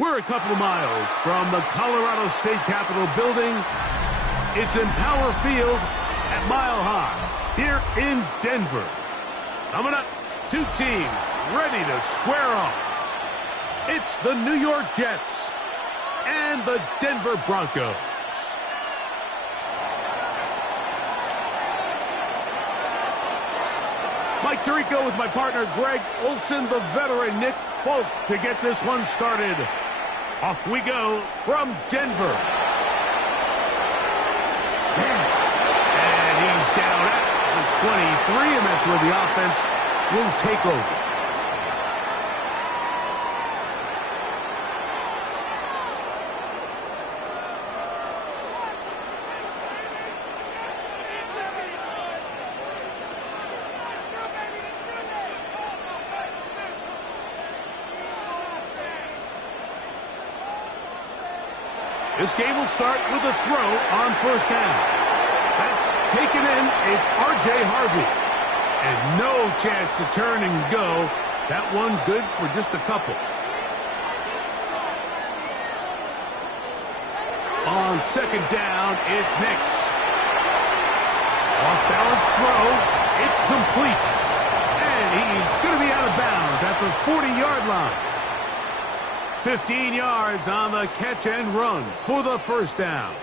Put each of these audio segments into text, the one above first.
We're a couple of miles from the Colorado State Capitol building. It's in Power Field at Mile High here in Denver. Coming up, two teams ready to square off. It's the New York Jets and the Denver Broncos. Mike Tirico with my partner Greg Olson, the veteran Nick Folk to get this one started. Off we go from Denver. And he's down at the 23, and that's where the offense will take over. This game will start with a throw on first down. That's taken in. It's R.J. Harvey. And no chance to turn and go. That one good for just a couple. On second down, it's Nix. Off-balance throw. It's complete. And he's going to be out of bounds at the 40-yard line. 15 yards on the catch and run for the first down.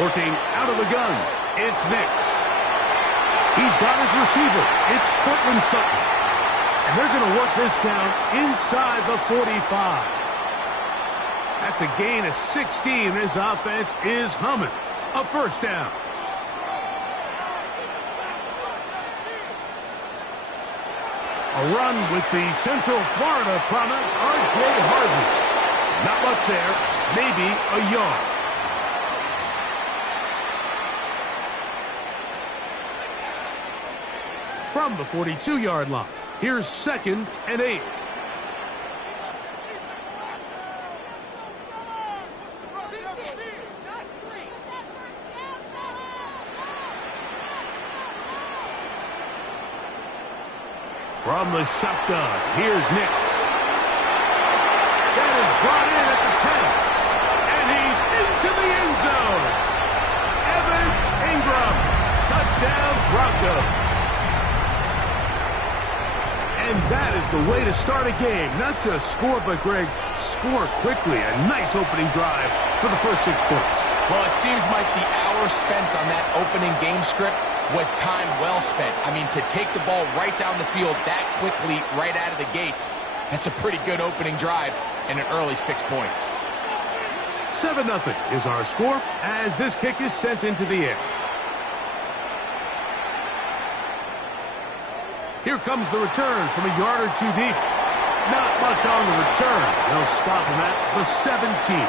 Working out of the gun, it's Nix. He's got his receiver. It's Cortland Sutton. And they're going to work this down inside the 45. That's a gain of 16. This offense is humming. A first down. A run with the Central Florida product, R.J. Harvey. Not much there. Maybe a yard. From the 42-yard line, here's 2nd and 8. From the shotgun, here's Nix. That is brought in at the 10. And he's into the end zone. Evan Ingram, touchdown Broncos. And that is the way to start a game. Not just score, but, Greg, score quickly. A nice opening drive for the first 6 points. Well, it seems like the hour spent on that opening game script was time well spent. I mean, to take the ball right down the field that quickly, right out of the gates, that's a pretty good opening drive and an early 6 points. 7-0 is our score as this kick is sent into the air. Here comes the return from a yard or two deep. Not much on the return. They'll stop him at the 17.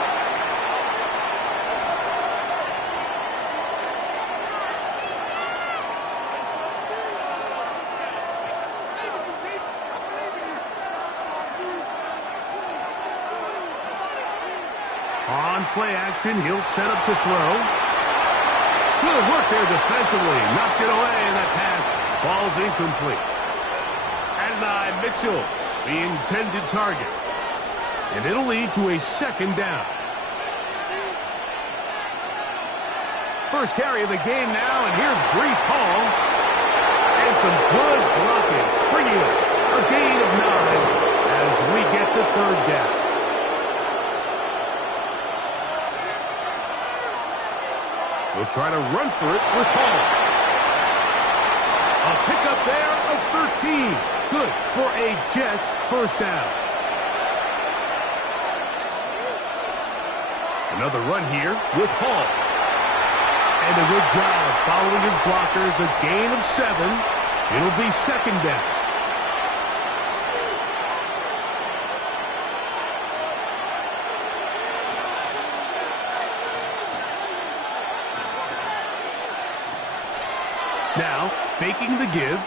On play action, he'll set up to throw. Good work there defensively. Knocked it away, and that pass falls incomplete. Adonai Mitchell, the intended target. And it'll lead to a 2nd down. First carry of the game now, and here's Breece Hall. And some good blocking. Springing up. A gain of 9 as we get to 3rd down. We'll try to run for it with Hall. A pickup there of 13. Good for a Jets first down. Another run here with Hall. And a good job following his blockers. A gain of 7. It'll be 2nd down. Now, faking the give.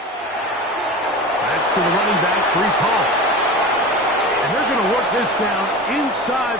That's to the running back, Breece Hall. And they're going to work this down inside.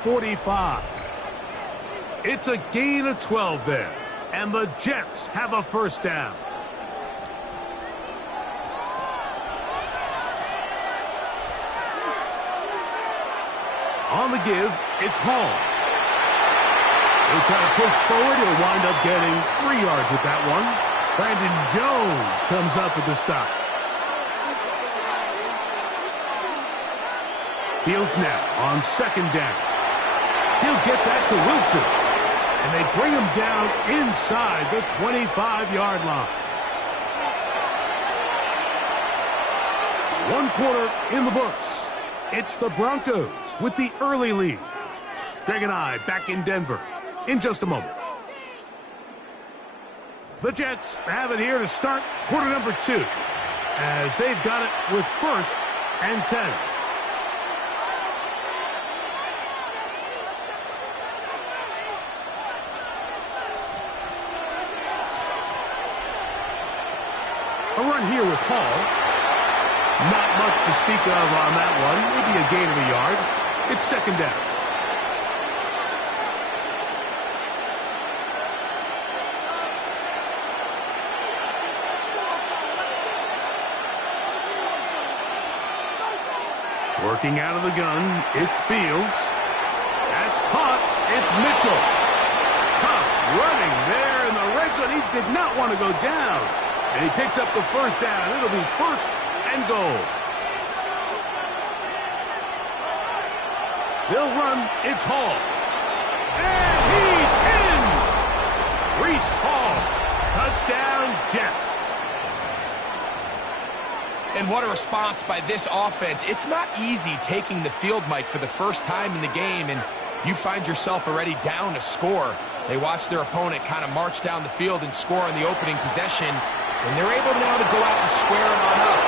45. It's a gain of 12 there, and the Jets have a first down. On the give, it's Hall. He'll try to push forward. He'll wind up getting 3 yards with that one. Brandon Jones comes up with the stop. Fields now on second down. He'll get that to Wilson. And they bring him down inside the 25-yard line. 1 quarter in the books. It's the Broncos with the early lead. Greg and I back in Denver in just a moment. The Jets have it here to start quarter number 2, as they've got it with 1st and 10. A run here with Hall. Not much to speak of on that one. Maybe a gain of a yard. It's second down. Working out of the gun, it's Fields. That's caught. It's Mitchell. Tough running there in the red zone. He did not want to go down. And he picks up the first down. It'll be 1st and goal. They'll run. It's Hall. And he's in! Breece Hall. Touchdown, Jets. And what a response by this offense. It's not easy taking the field, Mike, for the first time in the game, and you find yourself already down to score. They watch their opponent kind of march down the field and score on the opening possession, and they're able now to go out and square it on up.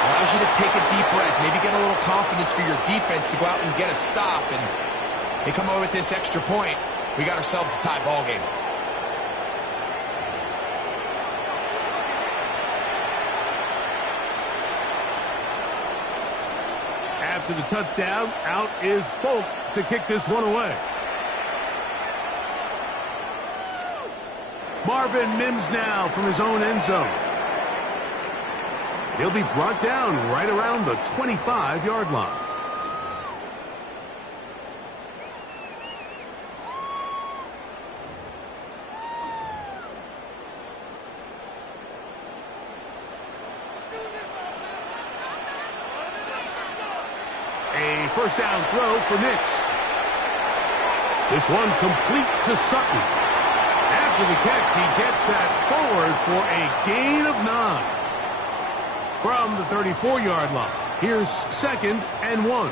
Allows you to take a deep breath, maybe get a little confidence for your defense to go out and get a stop, and they come over with this extra point. We got ourselves a tie ball game. After the touchdown, out is Folk to kick this one away. Marvin Mims now from his own end zone. He'll be brought down right around the 25-yard line. A first down throw for Nix. This one complete to Sutton. After the catch, he gets that forward for a gain of 9. From the 34-yard line, here's 2nd and 1.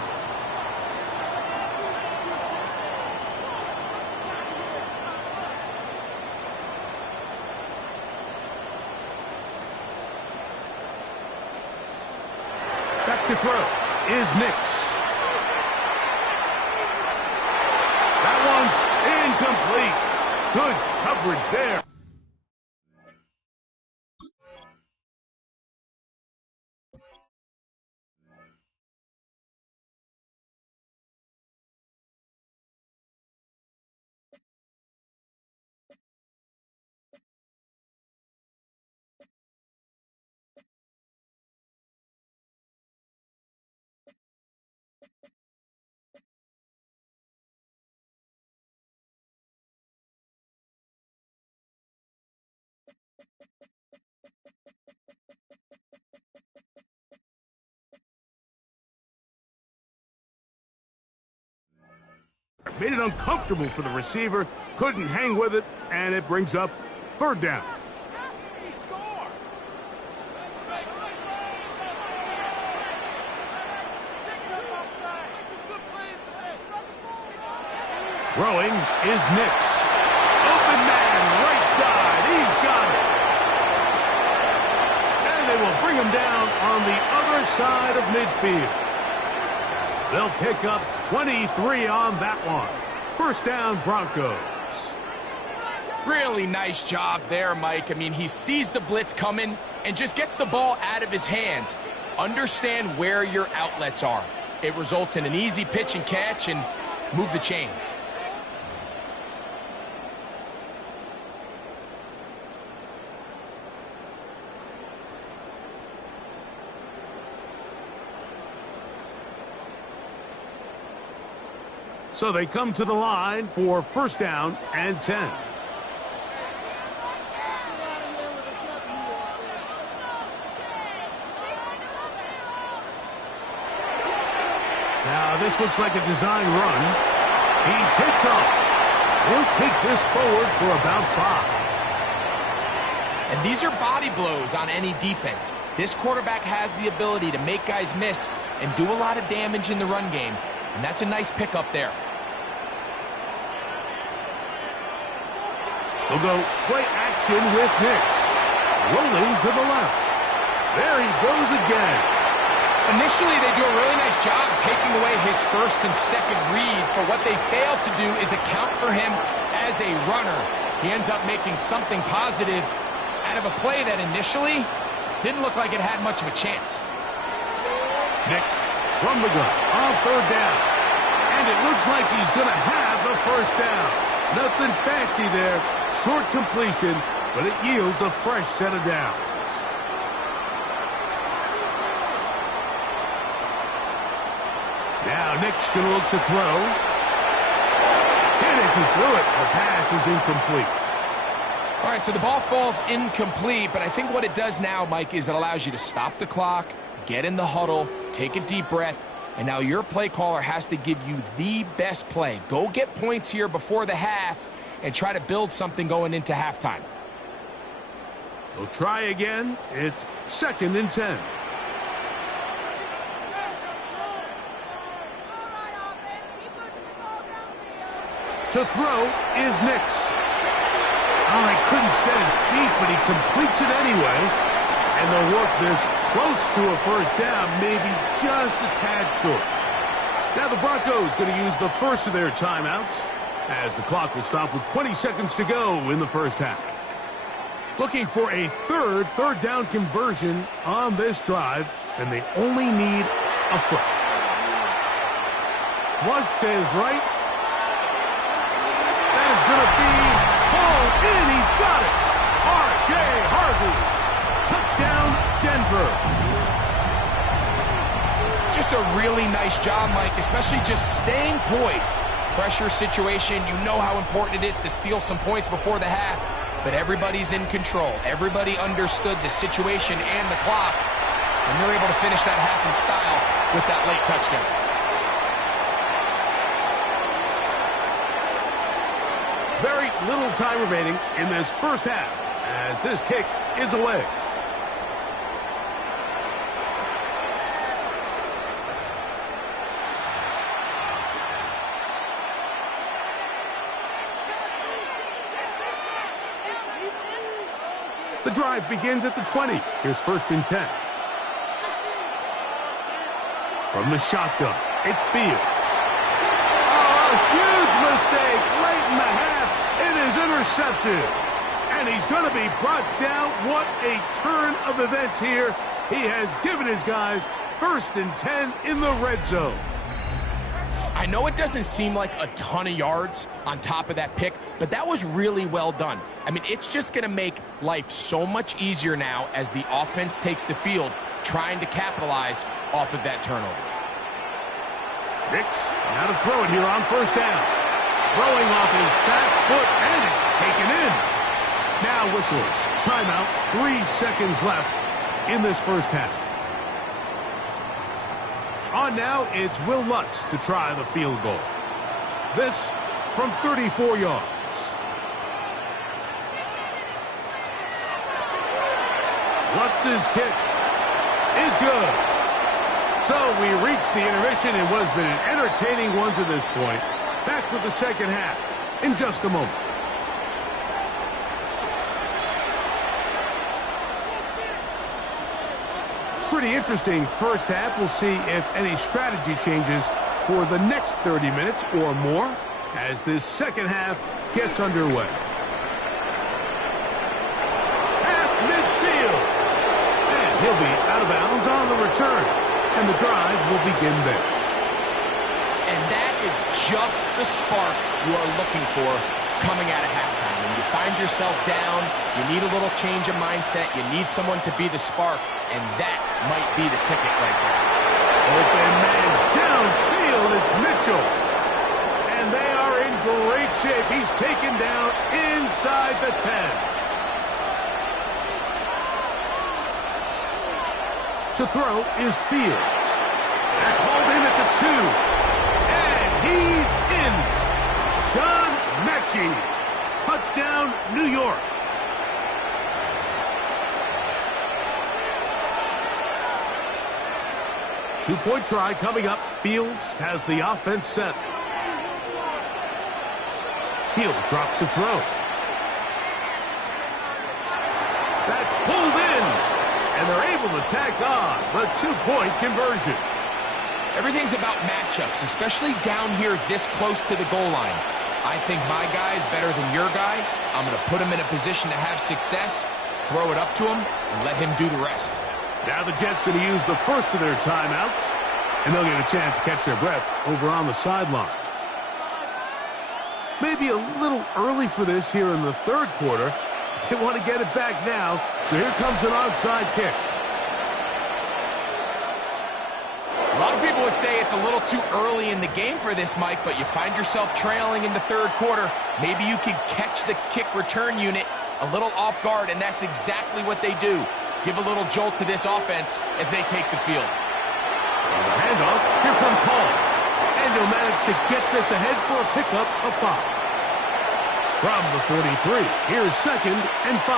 Back to throw is Nix. That one's incomplete. Good coverage there. Made it uncomfortable for the receiver. Couldn't hang with it, and it brings up 3rd down. Throwing is Nix. Open man, right side. He's got it. And they will bring him down on the other side of midfield. They'll pick up 23 on that one. First down, Broncos. Really nice job there, Mike. I mean, he sees the blitz coming and just gets the ball out of his hands. Understand where your outlets are. It results in an easy pitch and catch, and move the chains. So they come to the line for first down and 10. Now this looks like a design run. He takes off. He'll take this forward for about 5. And these are body blows on any defense. This quarterback has the ability to make guys miss and do a lot of damage in the run game. And that's a nice pickup there. They'll go play action with Nix. Rolling to the left. There he goes again. Initially, they do a really nice job taking away his first and second read, but what they fail to do is account for him as a runner. He ends up making something positive out of a play that initially didn't look like it had much of a chance. Nix from the gun on third down. And it looks like he's going to have the first down. Nothing fancy there. Short completion, but it yields a fresh set of downs. Now Nick's going to look to throw. And as he threw it, the pass is incomplete. All right, so the ball falls incomplete, but I think what it does now, Mike, is it allows you to stop the clock, get in the huddle, take a deep breath, and now your play caller has to give you the best play. Go get points here before the half and try to build something going into halftime. They'll try again. It's 2nd and 10. To throw is Nix. Oh, he couldn't set his feet, but he completes it anyway. And they'll work this close to a first down, maybe just a tad short. Now the Broncos going to use the first of their timeouts as the clock will stop with 20 seconds to go in the first half. Looking for a third down conversion on this drive, and they only need a foot. Flush to his right. That is going to be hauled in. He's got it. R.J. Harvey. Touchdown, Denver. Just a really nice job, Mike, especially just staying poised. Pressure situation, you know how important it is to steal some points before the half, but everybody's in control. Everybody understood the situation and the clock, and they're able to finish that half in style with that late touchdown. Very little time remaining in this first half as this kick is away. The drive begins at the 20. Here's 1st and 10. From the shotgun, it's Fields. Oh, a huge mistake late in the half. It is intercepted. And he's going to be brought down. What a turn of events here. He has given his guys 1st and 10 in the red zone. I know it doesn't seem like a ton of yards on top of that pick, but that was really well done. I mean, it's just going to make life so much easier now as the offense takes the field, trying to capitalize off of that turnover. Nix now to throw it here on first down. Throwing off his back foot, and it's taken in. Now whistles. Timeout. 3 seconds left in this first half. On now, it's Will Lutz to try the field goal. This from 34 yards. Lutz's kick is good. So we reach the intermission in what has been an entertaining one to this point. Back with the second half in just a moment. Pretty interesting first half. We'll see if any strategy changes for the next 30 minutes or more as this second half gets underway. Past midfield. And he'll be out of bounds on the return. And the drive will begin there. And that is just the spark you are looking for coming out of halftime. When you find yourself down, you need a little change of mindset. You need someone to be the spark, and that might be the ticket right there. Open man downfield, it's Mitchell. And they are in great shape. He's taken down inside the 10. To throw is Fields. That's hauled in at the 2. And he's in. Don Mechie. Touchdown, New York. Two-point try coming up. Fields has the offense set. He'll drop to throw. That's pulled in. And they're able to tack on the two-point conversion. Everything's about matchups, especially down here this close to the goal line. I think my guy is better than your guy. I'm going to put him in a position to have success, throw it up to him, and let him do the rest. Now the Jets going to use the first of their timeouts, and they'll get a chance to catch their breath over on the sideline. Maybe a little early for this here in the third quarter. They want to get it back now, so here comes an onside kick. A lot of people would say it's a little too early in the game for this, Mike, but you find yourself trailing in the third quarter. Maybe you can catch the kick return unit a little off guard, and that's exactly what they do. Give a little jolt to this offense as they take the field. On the handoff, here comes Hall. And he'll manage to get this ahead for a pickup of 5. From the 43, here's 2nd and 5.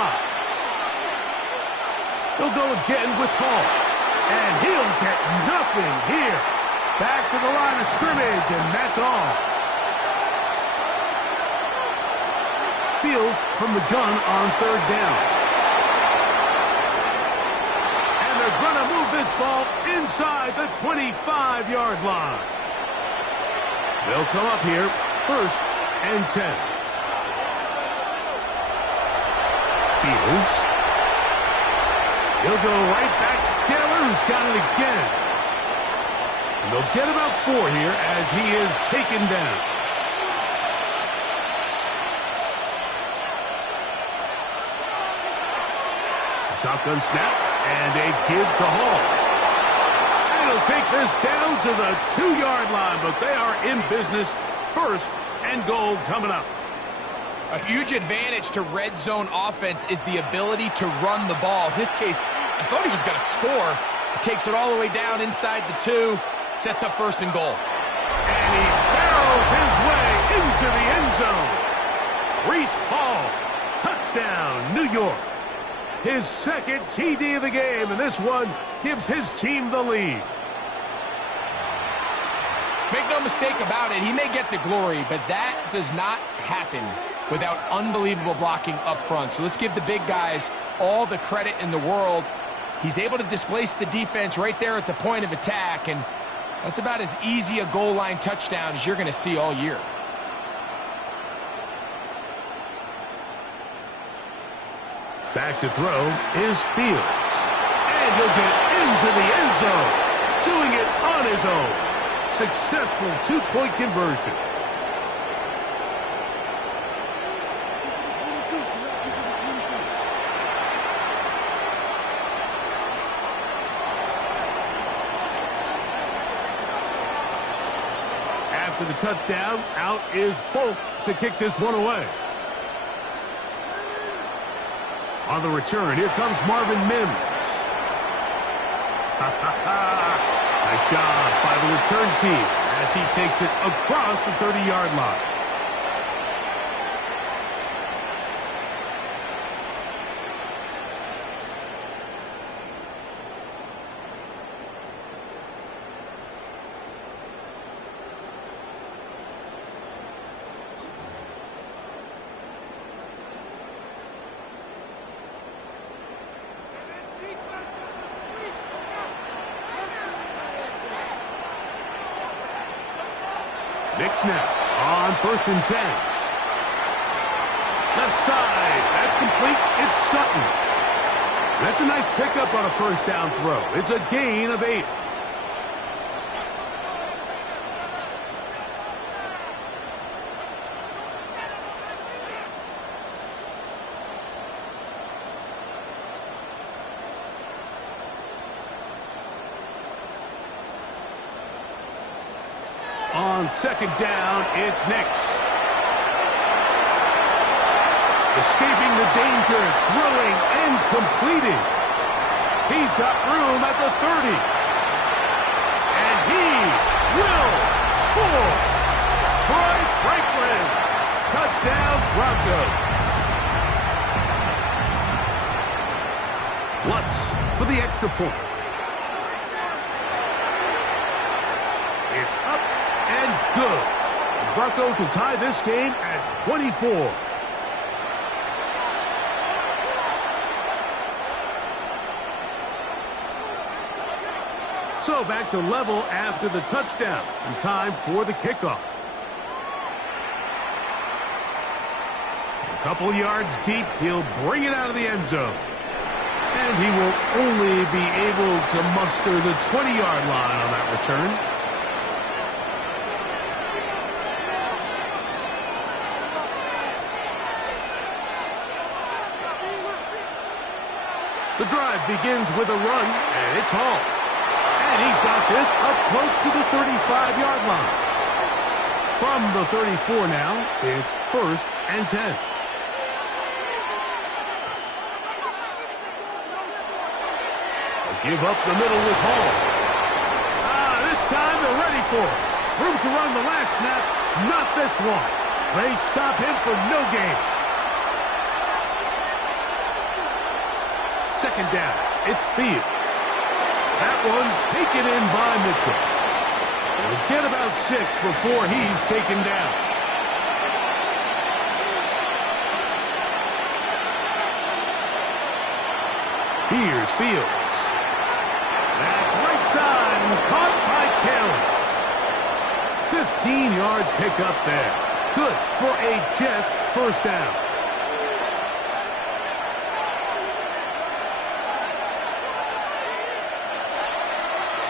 He'll go again with Hall. And he'll get nothing here. Back to the line of scrimmage, and that's all. Fields from the gun on 3rd down. And they're going to move this ball inside the 25-yard line. They'll come up here, 1st and 10. Fields. He'll go right back to Taylor, who's got it again. And they'll get about 4 here as he is taken down. Shotgun snap, and a give to Hall. And he'll take this down to the 2-yard line, but they are in business. 1st and goal coming up. A huge advantage to red zone offense is the ability to run the ball. In this case, I thought he was going to score. He takes it all the way down inside the 2, sets up 1st and goal. And he barrels his way into the end zone. Reese Hall, touchdown, New York. His 2nd TD of the game, and this one gives his team the lead. Make no mistake about it, he may get the glory, but that does not happen without unbelievable blocking up front. So let's give the big guys all the credit in the world. He's able to displace the defense right there at the point of attack, and that's about as easy a goal line touchdown as you're going to see all year. Back to throw is Fields. And he'll get into the end zone, doing it on his own. Successful 2-point conversion. After the touchdown, out is Folk to kick this one away. On the return, here comes Marvin Mims. Nice job by the return team as he takes it across the 30-yard line. Knicks now on 1st and 10. Left side. That's complete. It's Sutton. That's a nice pickup on a 1st down throw. It's a gain of 8. On second down, it's Nix. Escaping the danger, throwing and completing. He's got room at the 30. And he will score. Troy Franklin. Touchdown, Broncos. Lutz for the extra point. It's up and good. The Broncos will tie this game at 24. So back to level after the touchdown, and time for the kickoff. A couple yards deep, he'll bring it out of the end zone. And he will only be able to muster the 20-yard line on that return. The drive begins with a run, and it's Hall. And he's got this up close to the 35-yard line. From the 34 now, it's 1st and 10. Give up the middle with Hall. This time they're ready for it. Room to run the last snap, not this one. They stop him for no gain. Second down, it's Fields. That one taken in by Mitchell. He'll get about 6 before he's taken down. Here's Fields. That's right side and caught by Taylor. 15-yard pickup there. Good for a Jets first down.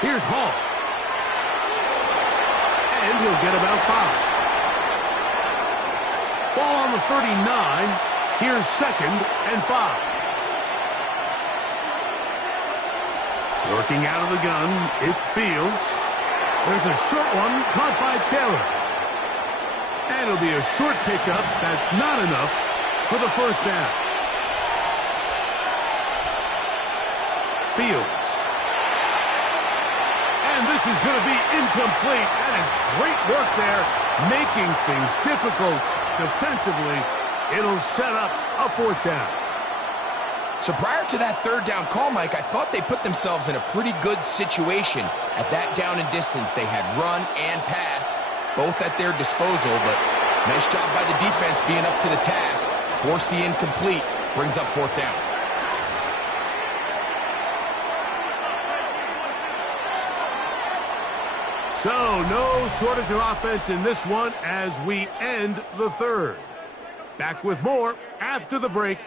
Here's Hall. And he'll get about 5. Ball on the 39. Here's 2nd and 5. Working out of the gun, it's Fields. There's a short one caught by Taylor. And it'll be a short pickup. That's not enough for the first down. Fields. And this is going to be incomplete. That is great work there, making things difficult defensively. It'll set up a 4th down. So prior to that 3rd down call, Mike, I thought they put themselves in a pretty good situation. At that down and distance, they had run and pass, both at their disposal, but nice job by the defense being up to the task. Force the incomplete, brings up 4th down. So no shortage of offense in this one as we end the 3rd. Back with more after the break.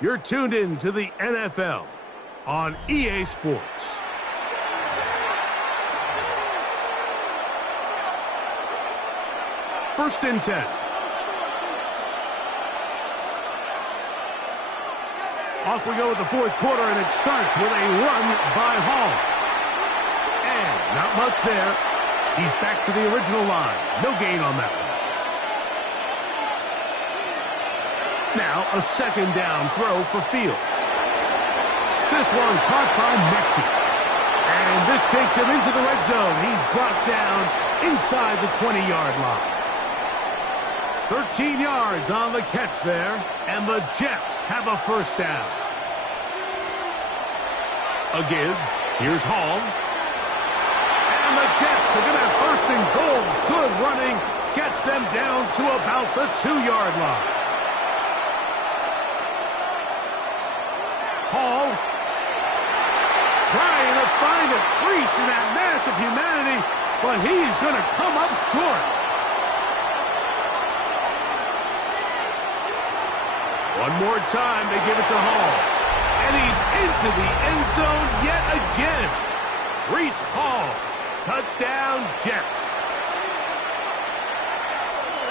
You're tuned in to the NFL on EA Sports. First and 10. Off we go with the 4th quarter, and it starts with a run by Hall. And not much there. He's back to the original line. No gain on that one. Now a 2nd down throw for Fields. This one caught by Mechie. And this takes him into the red zone. He's brought down inside the 20-yard line. 13 yards on the catch there, and the Jets have a first down. A give. Here's Hall. And the Jets are going to have 1st and goal. Good running. Gets them down to about the 2-yard line. Hall trying to find a crease in that mass of humanity, but he's going to come up short. One more time, they give it to Hall. And he's into the end zone yet again. Breece Hall, touchdown Jets.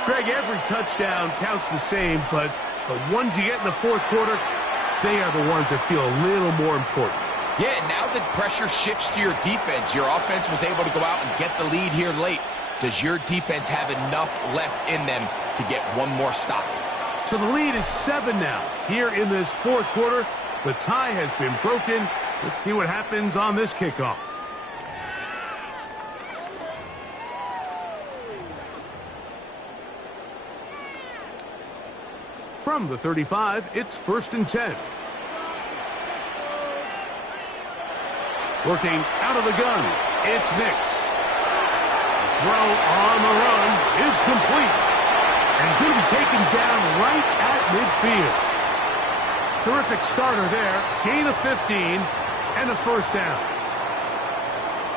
Greg, every touchdown counts the same, but the ones you get in the 4th quarter, they are the ones that feel a little more important. Yeah, now that pressure shifts to your defense, your offense was able to go out and get the lead here late. Does your defense have enough left in them to get one more stop? So the lead is 7 now. Here in this fourth quarter, the tie has been broken. Let's see what happens on this kickoff. From the 35, it's 1st and 10. Working out of the gun, it's Nix. The throw on the run is complete. And he's going to be taken down right at midfield. Terrific starter there. Gain of 15 and a first down.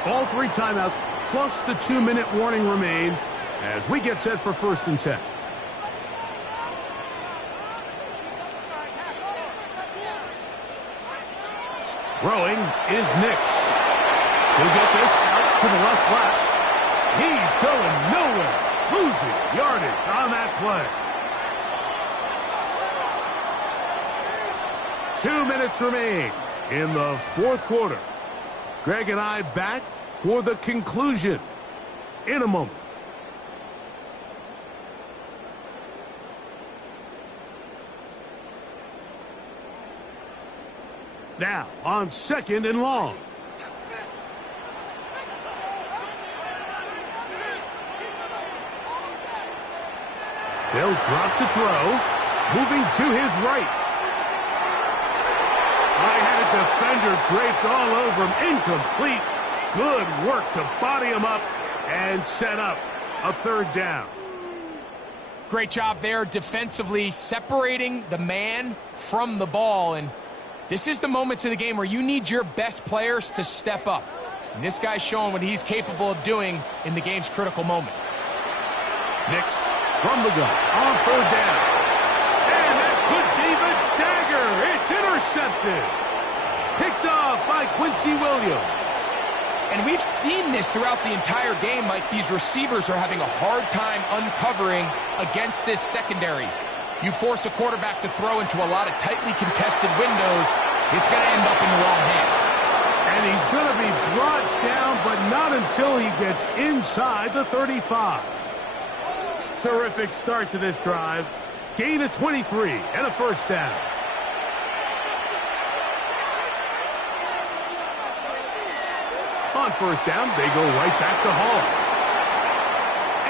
All 3 timeouts plus the 2-minute warning remain as we get set for 1st and 10. Throwing is Nix. He'll get this out to the left flat. He's going nowhere. Losing yardage on that play. 2 minutes remain in the fourth quarter. Greg and I back for the conclusion in a moment. Now on 2nd and long. They'll drop to throw. Moving to his right. I had a defender draped all over him. Incomplete. Good work to body him up and set up a 3rd down. Great job there defensively, separating the man from the ball. And this is the moments of the game where you need your best players to step up. And this guy's showing what he's capable of doing in the game's critical moment. Nix from the gun on 3rd down. And that could be the dagger. It's intercepted. Picked off by Quincy Williams. And we've seen this throughout the entire game, like these receivers are having a hard time uncovering against this secondary. You force a quarterback to throw into a lot of tightly contested windows, it's going to end up in the wrong hands. And he's going to be brought down, but not until he gets inside the 35. Terrific start to this drive. Gain of 23 and a first down. On first down, they go right back to Hall.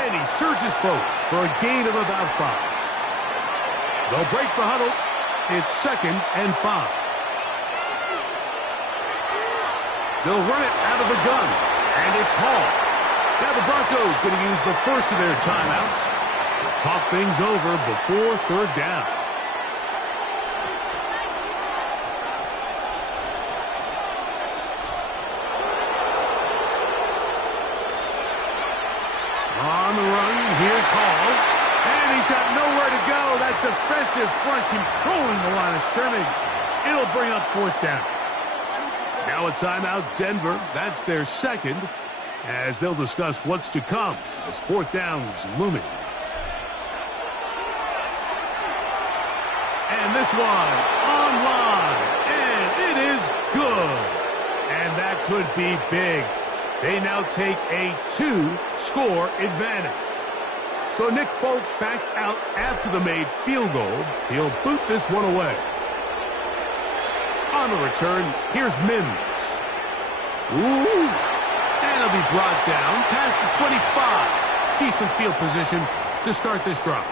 And he surges forward for a gain of about 5. They'll break the huddle. It's 2nd and 5. They'll run it out of the gun. And it's Hall. Now the Broncos going to use the first of their timeouts to talk things over before 3rd down. On the run, here's Hall. And he's got nowhere to go. That defensive front controlling the line of scrimmage. It'll bring up 4th down. Now a timeout, Denver. That's their 2nd, as they'll discuss what's to come as 4th down's looming. And this one online. And it is good. And that could be big. They now take a 2-score advantage. So Nick Folk back out after the made field goal. He'll boot this one away. On the return, here's Mims. Ooh. And he'll be brought down past the 25. Decent field position to start this drive.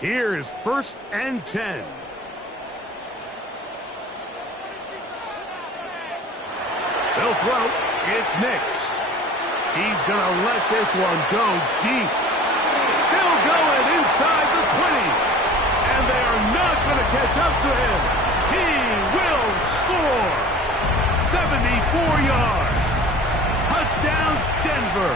Here's 1st and 10. They'll throw. It's Nix. He's going to let this one go deep. Still going inside the 20. And they are not going to catch up to him. He will score. 74 yards. Touchdown, Denver.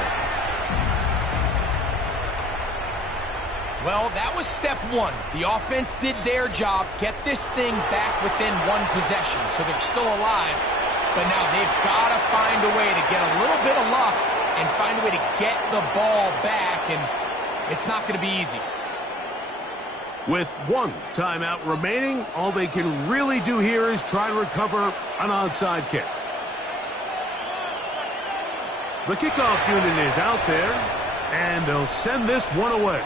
Well, that was step 1. The offense did their job, get this thing back within 1 possession, so they're still alive. But now they've got to find a way to get a little bit of luck and find a way to get the ball back, and it's not going to be easy. With 1 timeout remaining, all they can really do here is try to recover an onside kick. The kickoff unit is out there, and they'll send this one away.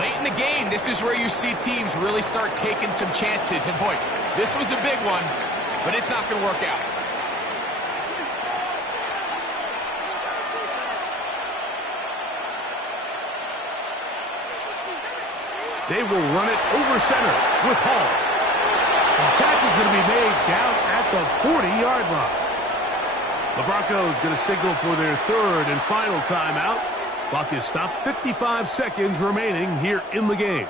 Late in the game, this is where you see teams really start taking some chances. And boy, this was a big one, but it's not going to work out. They will run it over center with Hall. The attack is going to be made down at the 40-yard line. The Broncos going to signal for their third and final timeout. Clock is stopped, 55 seconds remaining here in the game.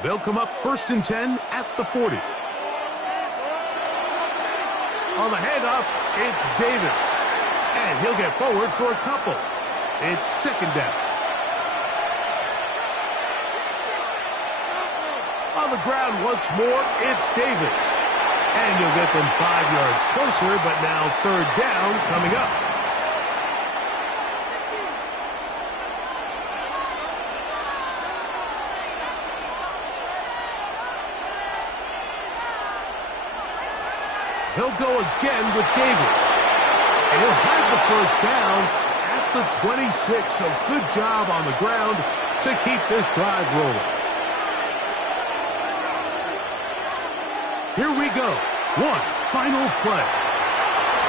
They'll come up 1st and 10 at the 40. On the handoff, it's Davis. And he'll get forward for a couple. It's 2nd down. On the ground once more, it's Davis. And you'll get them 5 yards closer, but now 3rd down coming up. He'll go again with Davis. And he'll have the 1st down at the 26. So good job on the ground to keep this drive rolling. Here we go. One final play.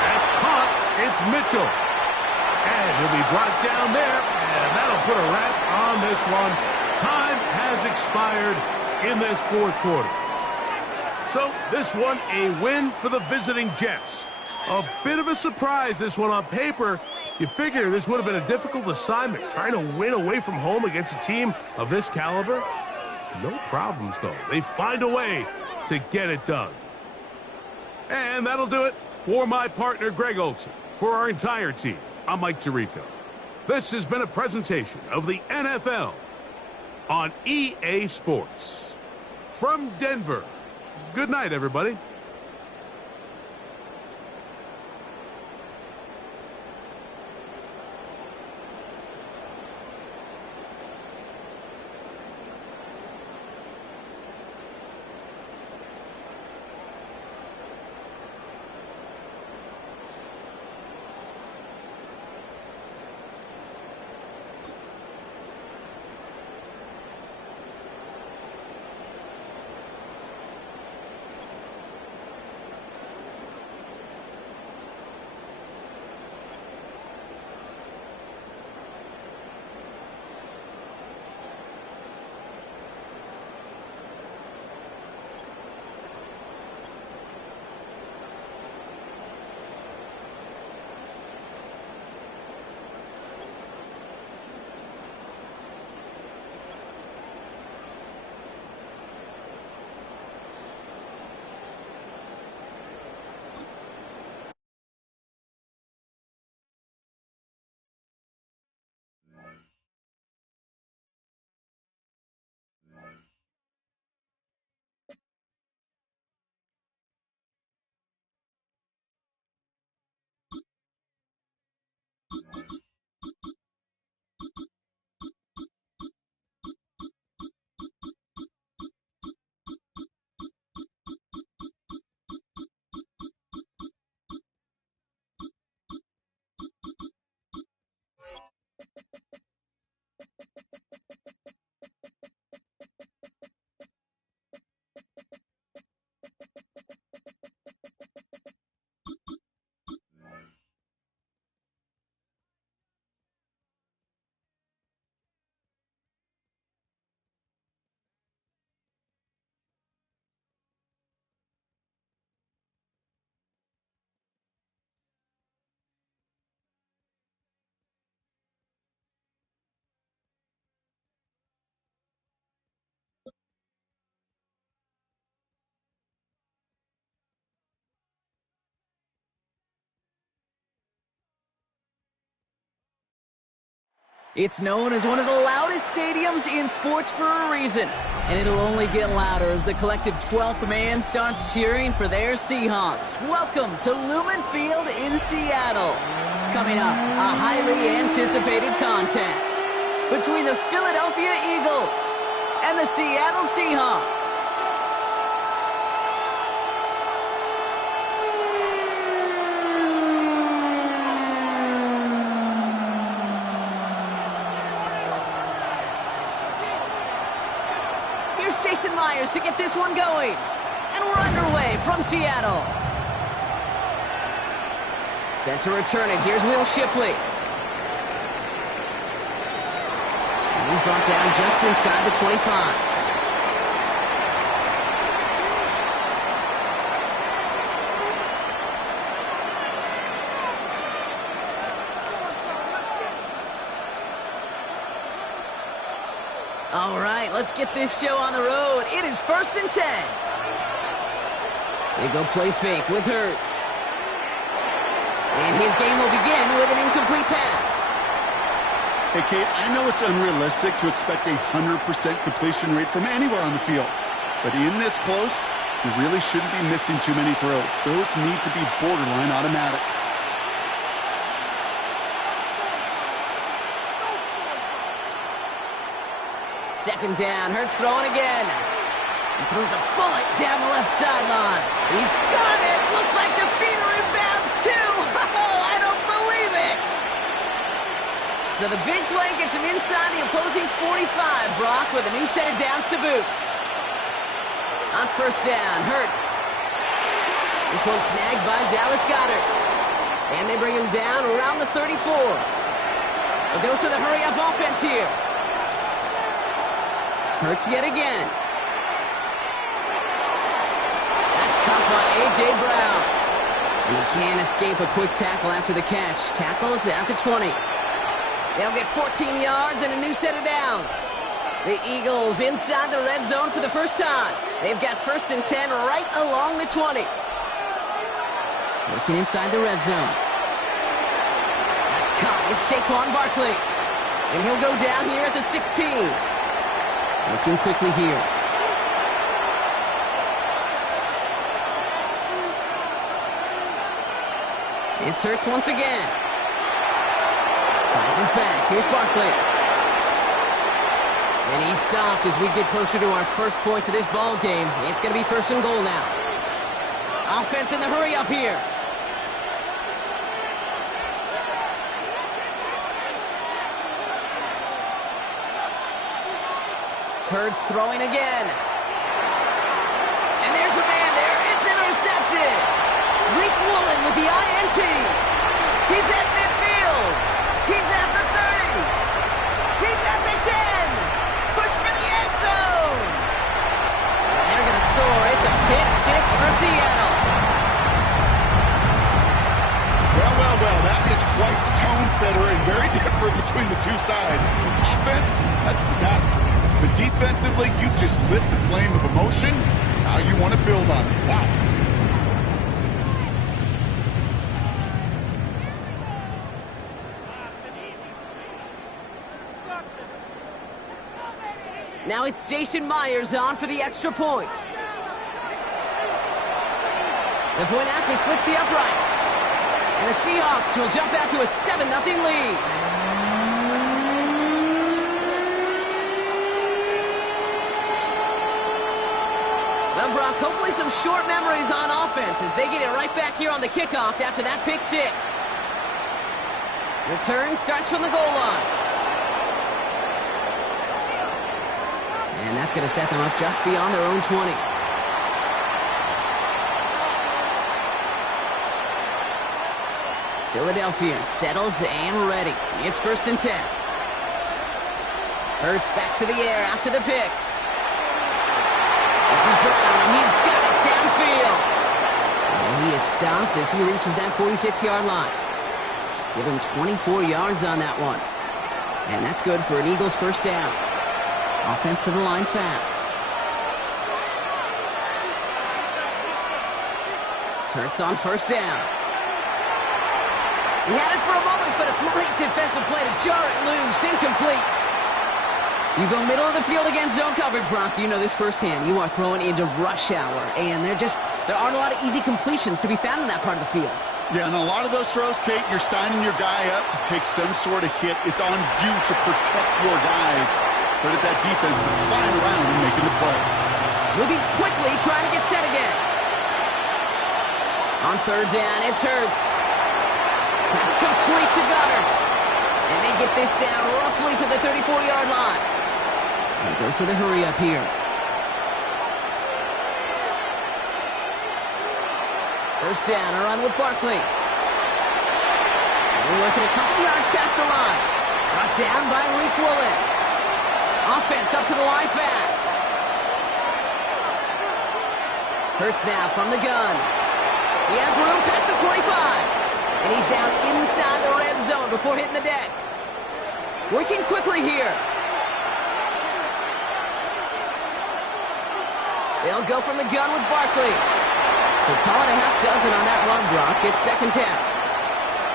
That's caught. It's Mitchell. And he'll be brought down there. And that'll put a wrap on this one. Time has expired in this 4th quarter. So this one a win for the visiting Jets. A bit of a surprise, this one on paper. You figure this would have been a difficult assignment, trying to win away from home against a team of this caliber. No problems, though. They find a way to get it done. And that'll do it for my partner, Greg Olson. For our entire team, I'm Mike Tirico. This has been a presentation of the NFL on EA Sports. From Denver, good night, everybody. It's known as one of the loudest stadiums in sports for a reason. And it'll only get louder as the collective 12th man starts cheering for their Seahawks. Welcome to Lumen Field in Seattle. Coming up, a highly anticipated contest between the Philadelphia Eagles and the Seattle Seahawks. Here's Jason Myers to get this one going. And we're underway from Seattle. Set to return it. Here's Will Shipley. And he's brought down just inside the 25. All right, let's get this show on the road. It is 1st and 10. They go play fake with Hurts. And his game will begin with an incomplete pass. Hey, Kate, I know it's unrealistic to expect a 100% completion rate from anywhere on the field. But in this close, you really shouldn't be missing too many throws. Those need to be borderline automatic. Second down, Hurts throwing again. He throws a bullet down the left sideline. He's got it. Looks like the feet are in bounds too. Oh, I don't believe it. So the big play gets him inside the opposing 45, Brock, with a new set of downs to boot. On first down, Hurts. This one snagged by Dallas Goedert. And they bring him down around the 34. A dose of the hurry-up offense here. Hurts yet again. That's caught by A.J. Brown. And he can't escape a quick tackle after the catch. Tackles at the 20. They'll get 14 yards and a new set of downs. The Eagles inside the red zone for the first time. They've got 1st and 10 right along the 20. Working inside the red zone. That's caught. It's Saquon Barkley. And he'll go down here at the 16. Looking quickly here. It's Hurts once again. Finds his back. Here's Barkley. And he's stopped as we get closer to our first point to this ball game. It's going to be 1st and goal now. Offense in the hurry up here. Hurts throwing again. And there's a man there. It's intercepted. Reek Woolen with the INT. He's at midfield. He's at the 30. He's at the 10. Push for the end zone. And they're going to score. It's a pick six for Seattle. Well, that is quite the tone setter and very different between the two sides. Offense, that's a disaster. But defensively, you've just lit the flame of emotion. Now you want to build on it. Wow. Now it's Jason Myers on for the extra point. The point after splits the uprights. And the Seahawks will jump out to a 7-0 lead. Well, Brock, hopefully some short memories on offense as they get it right back here on the kickoff after that pick six. Return starts from the goal line. And that's going to set them up just beyond their own 20. Philadelphia settled and ready. It's 1st and 10. Hurts back to the air after the pick. This is Brown, and he's got it downfield. And he is stopped as he reaches that 46-yard line. Give him 24 yards on that one. And that's good for an Eagles first down. Offense to the line fast. Hurts on first down. He had it for a moment, but a great defensive play to jar it loose. Incomplete. You go middle of the field against zone coverage, Brock. You know this firsthand. You are throwing into rush hour, and there aren't a lot of easy completions to be found in that part of the field. Yeah, and a lot of those throws, Kate, you're signing your guy up to take some sort of hit. It's on you to protect your guys. But at that defense, that's flying around and making the play. Moving quickly, trying to get set again. On third down, it's Hurts. Pass complete to Goedert. And they get this down roughly to the 34-yard line. And dose of the hurry up here. First down, a run with Barkley. We're working a couple yards past the line. Brought down by Malik Woolen. Offense up to the line fast. Hurts now from the gun. He has room past the 25. And he's down inside the red zone before hitting the deck. Working quickly here. They'll go from the gun with Barkley. So call it a half dozen on that run, Brock. It's second down.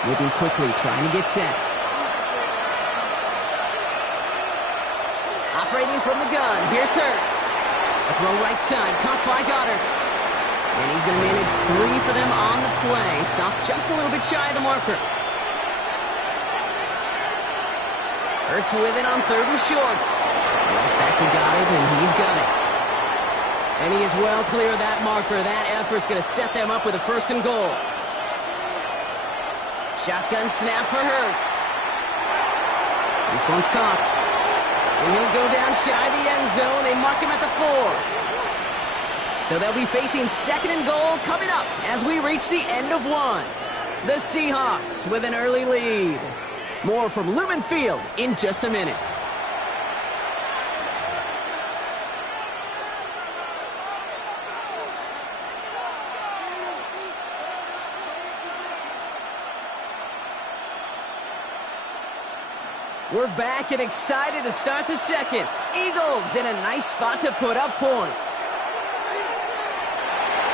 Moving quickly, trying to get set. Operating from the gun. Here's Hurts. A throw right side, caught by Goddard. And he's going to manage 3 for them on the play. Stopped just a little bit shy of the marker. Hurts with it on 3rd and short. Right back to Goddard, and he's got it. And he is well clear of that marker. That effort's going to set them up with a 1st and goal. Shotgun snap for Hurts. This one's caught. And he'll go down shy of the end zone. They mark him at the 4. So they'll be facing 2nd and goal coming up as we reach the end of 1. The Seahawks with an early lead. More from Lumen Field in just a minute. We're back and excited to start the second. Eagles in a nice spot to put up points.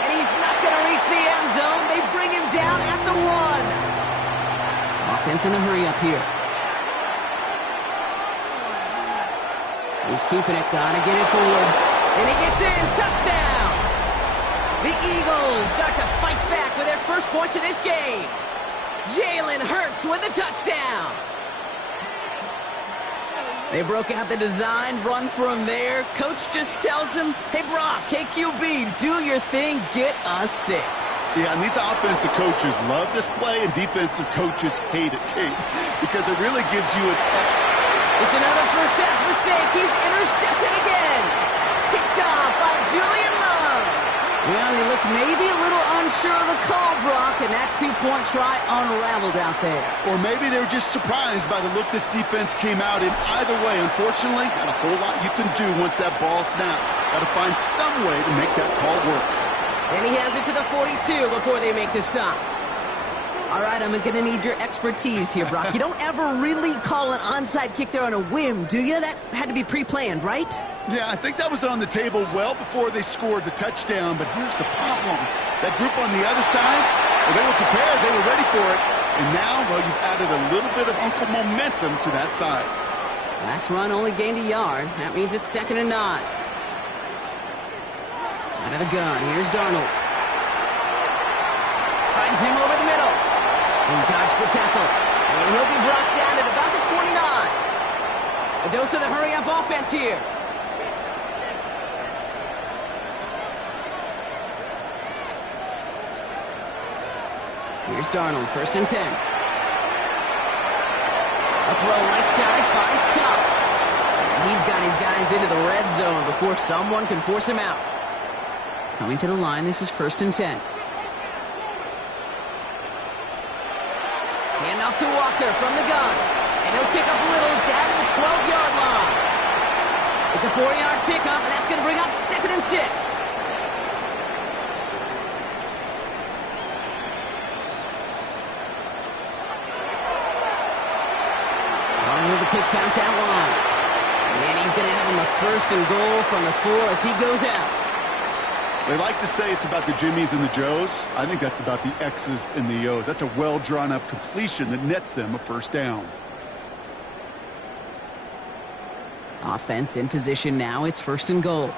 And he's not going to reach the end zone. They bring him down at the 1. Offense in a hurry up here. He's keeping it. Gotta get it forward. And he gets in. Touchdown. The Eagles start to fight back with their first points of this game. Jalen Hurts with the touchdown. They broke out the design run from there. Coach just tells him, hey, Brock, hey, QB, do your thing, get us 6. Yeah, and these offensive coaches love this play, and defensive coaches hate it, Kate, because it really gives you an extra. It's another first half mistake. He's intercepted again. Picked off by Julian Love. Well, he looked maybe a little unsure of the call, Brock, and that 2-point try unraveled out there. Or maybe they were just surprised by the look this defense came out in. Either way, unfortunately, not a whole lot you can do once that ball snapped. Got to find some way to make that call work. And he has it to the 42 before they make the stop. All right, I'm going to need your expertise here, Brock. You don't ever really call an onside kick there on a whim, do you? That had to be pre-planned, right? Yeah, I think that was on the table well before they scored the touchdown, but here's the problem. That group on the other side, well, they were prepared, they were ready for it, and now, well, you've added a little bit of Uncle momentum to that side. Last run only gained a yard. That means it's 2nd and 9. Out of the gun, here's Darnold. Finds him over the middle. He dodged the tackle, and he'll be brought down at about the 29. A dose of the hurry-up offense here. Here's Darnold, 1st and 10. A throw right side, finds Cup. He's got his guys into the red zone before someone can force him out. Coming to the line, this is 1st and 10. Handoff to Walker from the gun. And he'll pick up a little down to the 12-yard line. It's a 4-yard pickup, and that's going to bring up 2nd and 6. With the quick pass out wide. And he's going to have him a 1st and goal from the 4 as he goes out. They like to say it's about the Jimmies and the Joes. I think that's about the X's and the O's. That's a well-drawn-up completion that nets them a 1st down. Offense in position now. It's 1st and goal.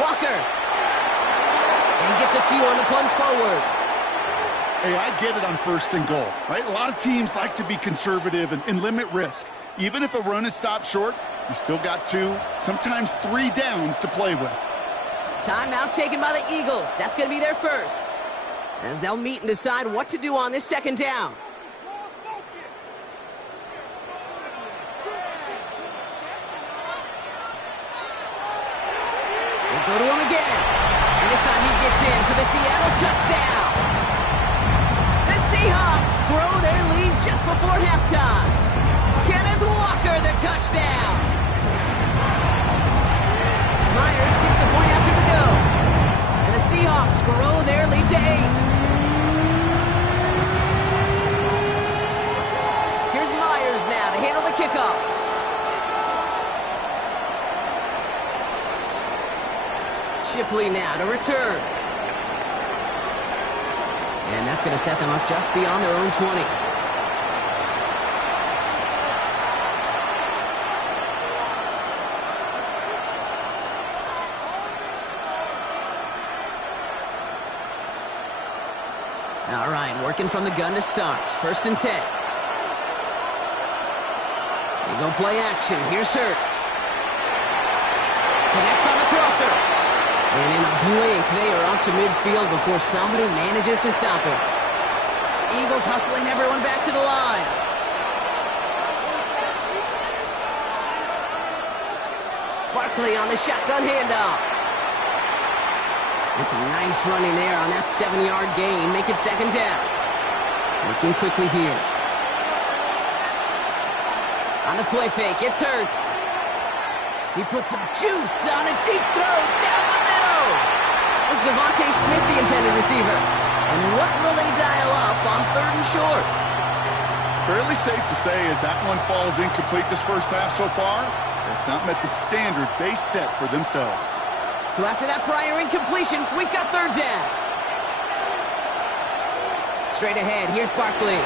Walker. And he gets a few on the plunge forward. Hey, I get it on 1st and goal, right? A lot of teams like to be conservative and limit risk. Even if a run is stopped short, you still got 2, sometimes 3 downs to play with. Timeout taken by the Eagles. That's going to be their first. As they'll meet and decide what to do on this 2nd down. Go to him again. And this time he gets in for the Seattle touchdown. The Seahawks grow their lead just before halftime. Kenneth Walker, the touchdown. Myers gets the point after the go. And the Seahawks grow their lead to 8. Here's Myers now to handle the kickoff. Shipley now to return. And that's going to set them up just beyond their own 20. All right, working from the gun to start. 1st and 10. They go play action. Here's Hurts. Connects on the crosser. And in a blink, they are up to midfield before somebody manages to stop him. Eagles hustling everyone back to the line. Barkley on the shotgun handoff. And some nice running there on that 7-yard gain. Make it 2nd down. Working quickly here. On the play fake, it's Hurts. He puts some juice on a deep throw down the middle. That was Devontae Smith, the intended receiver. And what will they dial up on 3rd and short? Fairly safe to say as that one falls incomplete this first half so far, it's not met the standard they set for themselves. So after that prior incompletion, we've got 3rd down. Straight ahead, here's Barkley.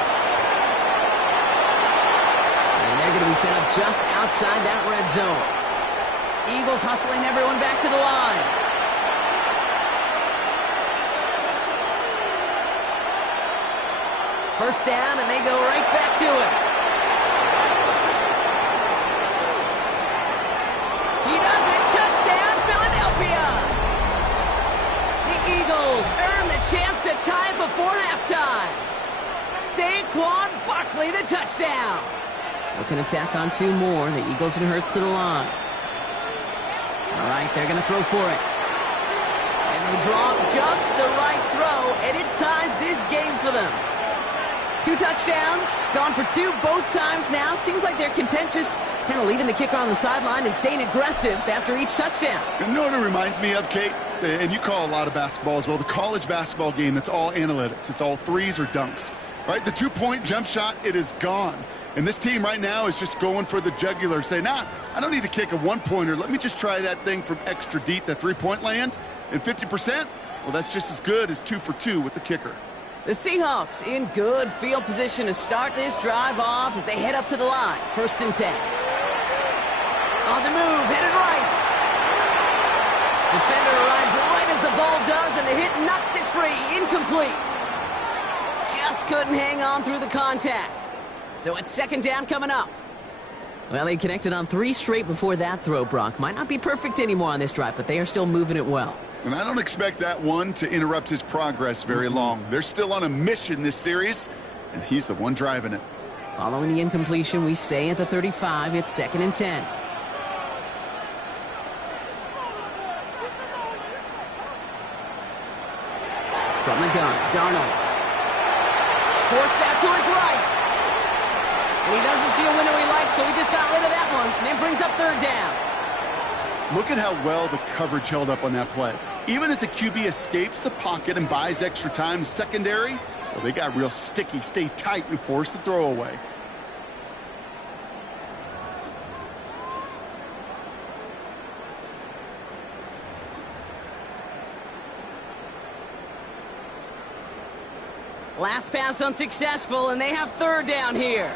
And they're going to be set up just outside that red zone. Eagles hustling everyone back to the line. First down, and they go right back to it. He does it. Touchdown, Philadelphia. The Eagles earn the chance to tie before halftime. Saquon Barkley, the touchdown. Looking to tack on 2 more. The Eagles and Hurts to the line. All right, they're going to throw for it. And they draw just the right throw, and it ties this game for them. 2 touchdowns, gone for 2 both times now. Seems like they're content just kind of leaving the kicker on the sideline and staying aggressive after each touchdown. You know what it reminds me of, Kate? And you call a lot of basketball as well. The college basketball game, it's all analytics. It's all threes or dunks. Right? The 2-point jump shot, it is gone. And this team right now is just going for the jugular. Say, nah, I don't need to kick a 1-pointer. Let me just try that thing from extra deep, that 3-point land. And 50%, well, that's just as good as 2 for 2 with the kicker. The Seahawks in good field position to start this drive off as they head up to the line. 1st and 10. On the move, headed right. Defender arrives right as the ball does, and the hit knocks it free. Incomplete. Just couldn't hang on through the contact. So it's 2nd down coming up. Well, they connected on 3 straight before that throw, Brock. Might not be perfect anymore on this drive, but they are still moving it well. And I don't expect that one to interrupt his progress very long. They're still on a mission this series, and he's the one driving it. Following the incompletion, we stay at the 35. It's 2nd and 10. From the gun, Darnold. Forced out to his right. And he doesn't see a window he likes, so he just got rid of that one. And then brings up 3rd down. Look at how well the coverage held up on that play. Even as the QB escapes the pocket and buys extra time secondary, well, they got real sticky, stay tight, and force the throw away. Last pass unsuccessful, and they have 3rd down here.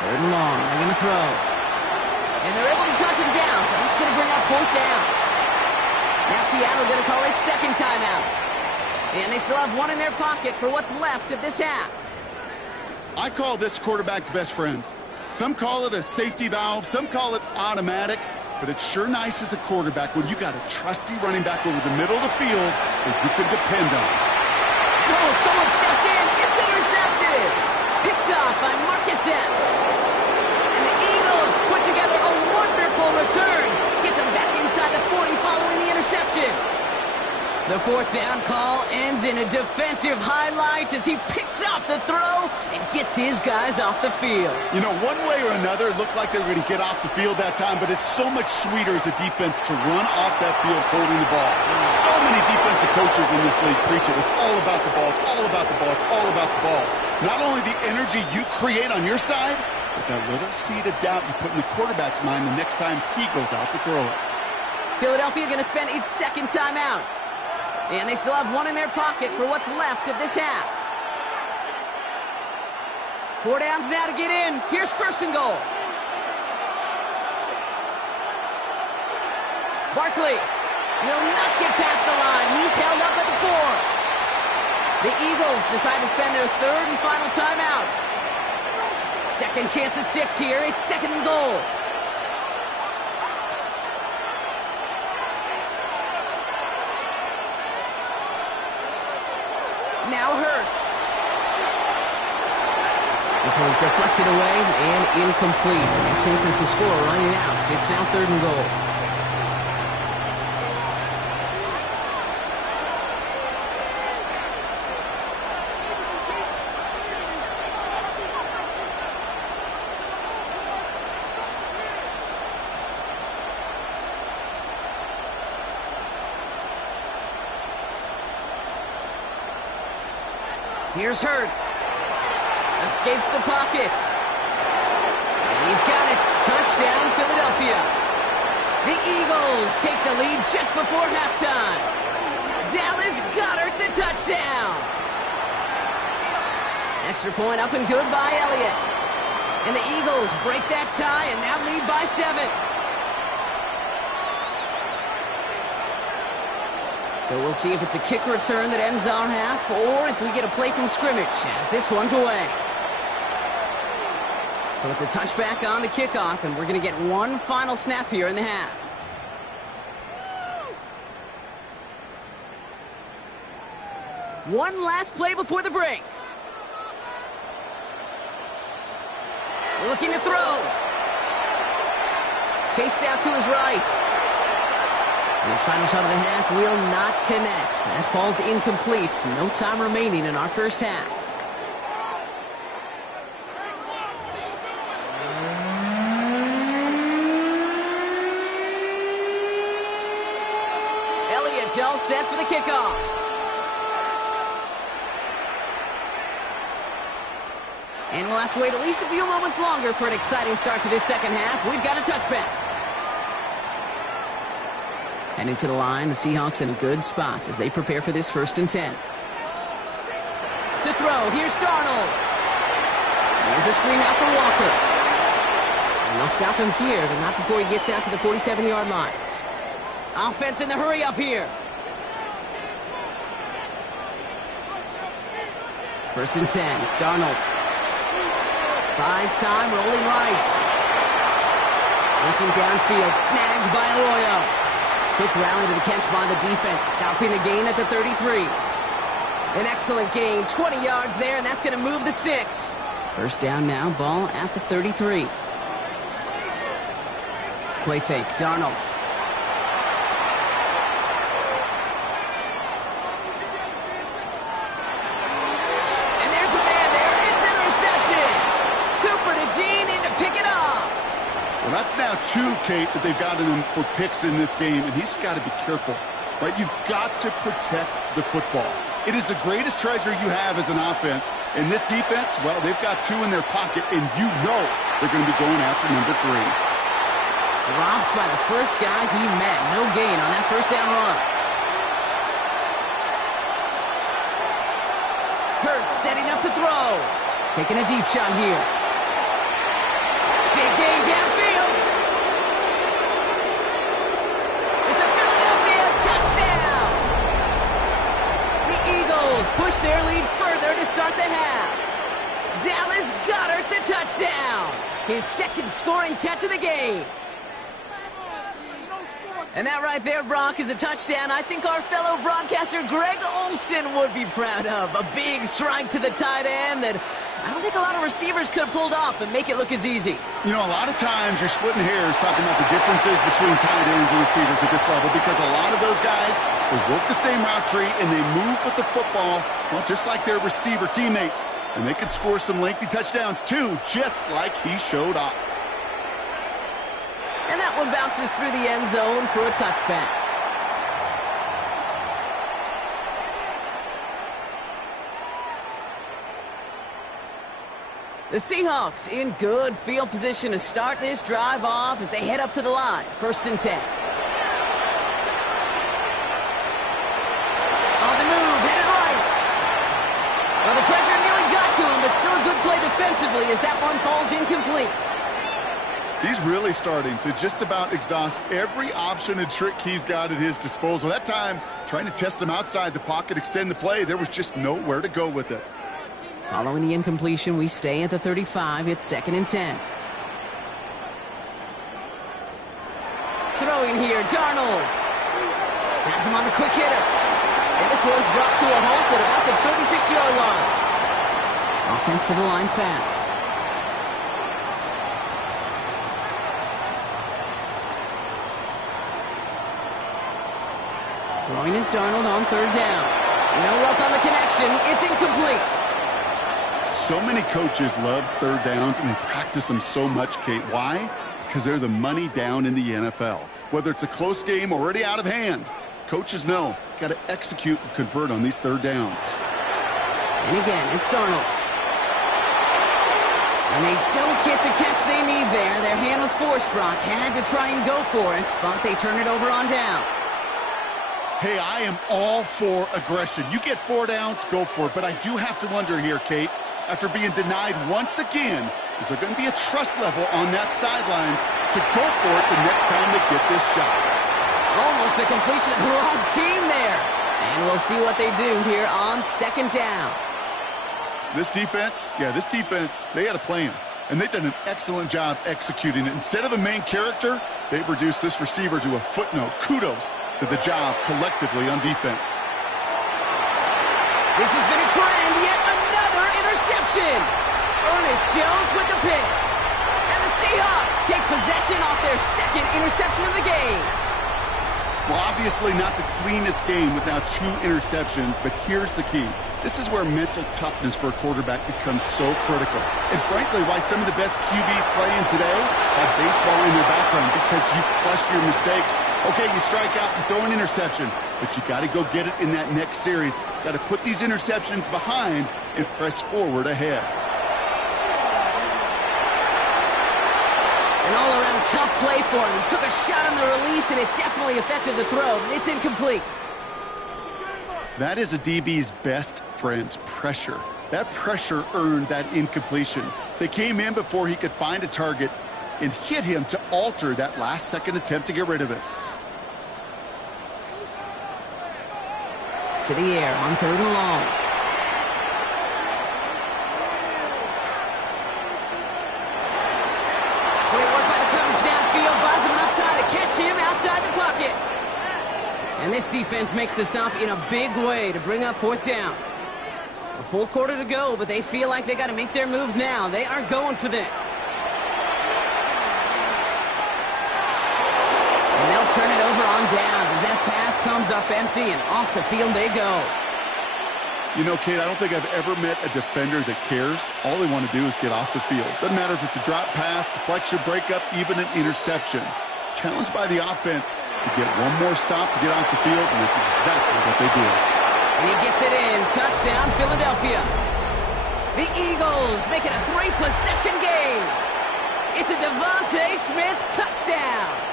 Third and long, they're going to throw. And they're able to touch him down, so that's going to bring up 4th down. Now Seattle going to call its 2nd timeout. And they still have 1 in their pocket for what's left of this half. I call this quarterback's best friend. Some call it a safety valve, some call it automatic, but it's sure nice as a quarterback when you got a trusty running back over the middle of the field that you can depend on. Oh, someone stepped in. It's intercepted. Picked off by Marcus Epps. And return. Gets him back inside the 40 following the interception. The fourth down call ends in a defensive highlight as he picks up the throw and gets his guys off the field. You know, one way or another, it looked like they were going to get off the field that time, but it's so much sweeter as a defense to run off that field holding the ball. So many defensive coaches in this league preach it. It's all about the ball. It's all about the ball. It's all about the ball. Not only the energy you create on your side, but that little seed of doubt you put in the quarterback's mind the next time he goes out to throw it. Philadelphia going to spend its second timeout. And they still have one in their pocket for what's left of this half. 4 downs now to get in. Here's first and goal. Barkley will not get past the line. He's held up at the 4. The Eagles decide to spend their third and final timeout. Second chance at 6 here. It's second and goal. Now Hurts. This one's deflected away and incomplete. And chances to score running out. It's now third and goal. Here's Hurts. Escapes the pocket. And he's got it. Touchdown, Philadelphia. The Eagles take the lead just before halftime. Dallas Goedert the touchdown. Extra point up and good by Elliott. And the Eagles break that tie and now lead by 7. So we'll see if it's a kick return that ends our half or if we get a play from scrimmage as this one's away. So it's a touchback on the kickoff, and we're going to get one final snap here in the half. One last play before the break. Looking to throw. Chased out to his right. And his final shot of the half will not connect. That falls incomplete. No time remaining in our first half. Elliott's all set for the kickoff. And we'll have to wait at least a few moments longer for an exciting start to this second half. We've got a touchback. And into the line, the Seahawks in a good spot as they prepare for this 1st and 10. To throw, here's Darnold. There's a screen out for Walker. And they'll stop him here, but not before he gets out to the 47-yard line. Offense in the hurry up here. 1st and 10, Darnold. Buys time, rolling right. Looking downfield, snagged by Arroyo. Quick rally to the catch by the defense, stopping the gain at the 33. An excellent gain, 20 yards there, and that's going to move the sticks. First down now, ball at the 33. Play fake, Darnold. And there's a man there, it's intercepted. Cooper to Gene in to pick it up. Well, that's now 2, Kate, that they've gotten him for picks in this game, and he's got to be careful, right? You've got to protect the football. It is the greatest treasure you have as an offense, and this defense, well, they've got 2 in their pocket, and you know they're going to be going after number 3. Dropped by the first guy he met. No gain on that first down run. Hurts setting up to throw. Taking a deep shot here. Big gain downfield. It's a Philadelphia touchdown. The Eagles push their lead further to start the half. Dallas Goedert the touchdown. His second scoring catch of the game. And that right there, Brock, is a touchdown I think our fellow broadcaster Greg Olsen would be proud of. A big strike to the tight end that I don't think a lot of receivers could have pulled off and make it look as easy. You know, a lot of times you're splitting hairs talking about the differences between tight ends and receivers at this level because a lot of those guys, they work the same route tree and they move with the football, well, just like their receiver teammates. And they can score some lengthy touchdowns too, just like he showed off. And that one bounces through the end zone for a touchback. The Seahawks in good field position to start this drive off as they head up to the line. 1st and 10. On the move, headed right. Well, the pressure nearly got to him, but still a good play defensively as that one falls incomplete. He's really starting to just about exhaust every option and trick he's got at his disposal. That time, trying to test him outside the pocket, extend the play, there was just nowhere to go with it. Following the incompletion, we stay at the 35. It's 2nd and 10. Throwing here, Darnold. Has him on the quick hitter. And this one's brought to a halt at about the 36-yard line. Offense to the line fast. Throwing is Darnold on 3rd down. No luck on the connection. It's incomplete. So many coaches love 3rd downs, and they practice them so much, Kate. Why? Because they're the money down in the NFL. Whether it's a close game already out of hand, coaches know got to execute and convert on these 3rd downs. And again, it's Darnold. And they don't get the catch they need there. Their hand was forced, Brock. Had to try and go for it, but they turn it over on downs. Hey, I am all for aggression. You get 4 downs, go for it. But I do have to wonder here, Kate, after being denied once again, is there going to be a trust level on that sidelines to go for it the next time they get this shot? Almost a completion of the wrong team there. And we'll see what they do here on 2nd down. This defense, they had a plan. And they've done an excellent job executing it. Instead of a main character, they've reduced this receiver to a footnote. Kudos to the job collectively on defense. This has been a trend, yet another interception. Ernest Jones with the pick. And the Seahawks take possession off their 2nd interception of the game. Well, obviously not the cleanest game without 2 interceptions, but here's the key. This is where mental toughness for a quarterback becomes so critical. And frankly, why some of the best QBs playing today have baseball in their background, because you flush your mistakes. Okay, you strike out and throw an interception, but you got to go get it in that next series. Got to put these interceptions behind and press forward ahead. An all-around tough play for him. He took a shot on the release, and it definitely affected the throw. It's incomplete. That is a DB's best friend, pressure. That pressure earned that incompletion. They came in before he could find a target and hit him to alter that last-second attempt to get rid of it. To the air on 3rd and long. Great work by the coverage downfield. Buys him enough time to catch him outside the pocket. And this defense makes the stop in a big way to bring up 4th down. A full quarter to go, but they feel like they got to make their move now. They are going for this. And they'll turn it over on downs as that pass comes up empty, and off the field they go. You know, Kate, I don't think I've ever met a defender that cares. All they want to do is get off the field. Doesn't matter if it's a drop pass, deflection, breakup, even an interception. Challenged by the offense to get one more stop to get off the field, and that's exactly what they do. And he gets it in. Touchdown, Philadelphia. The Eagles make it a 3-possession game. It's a Devontae Smith touchdown.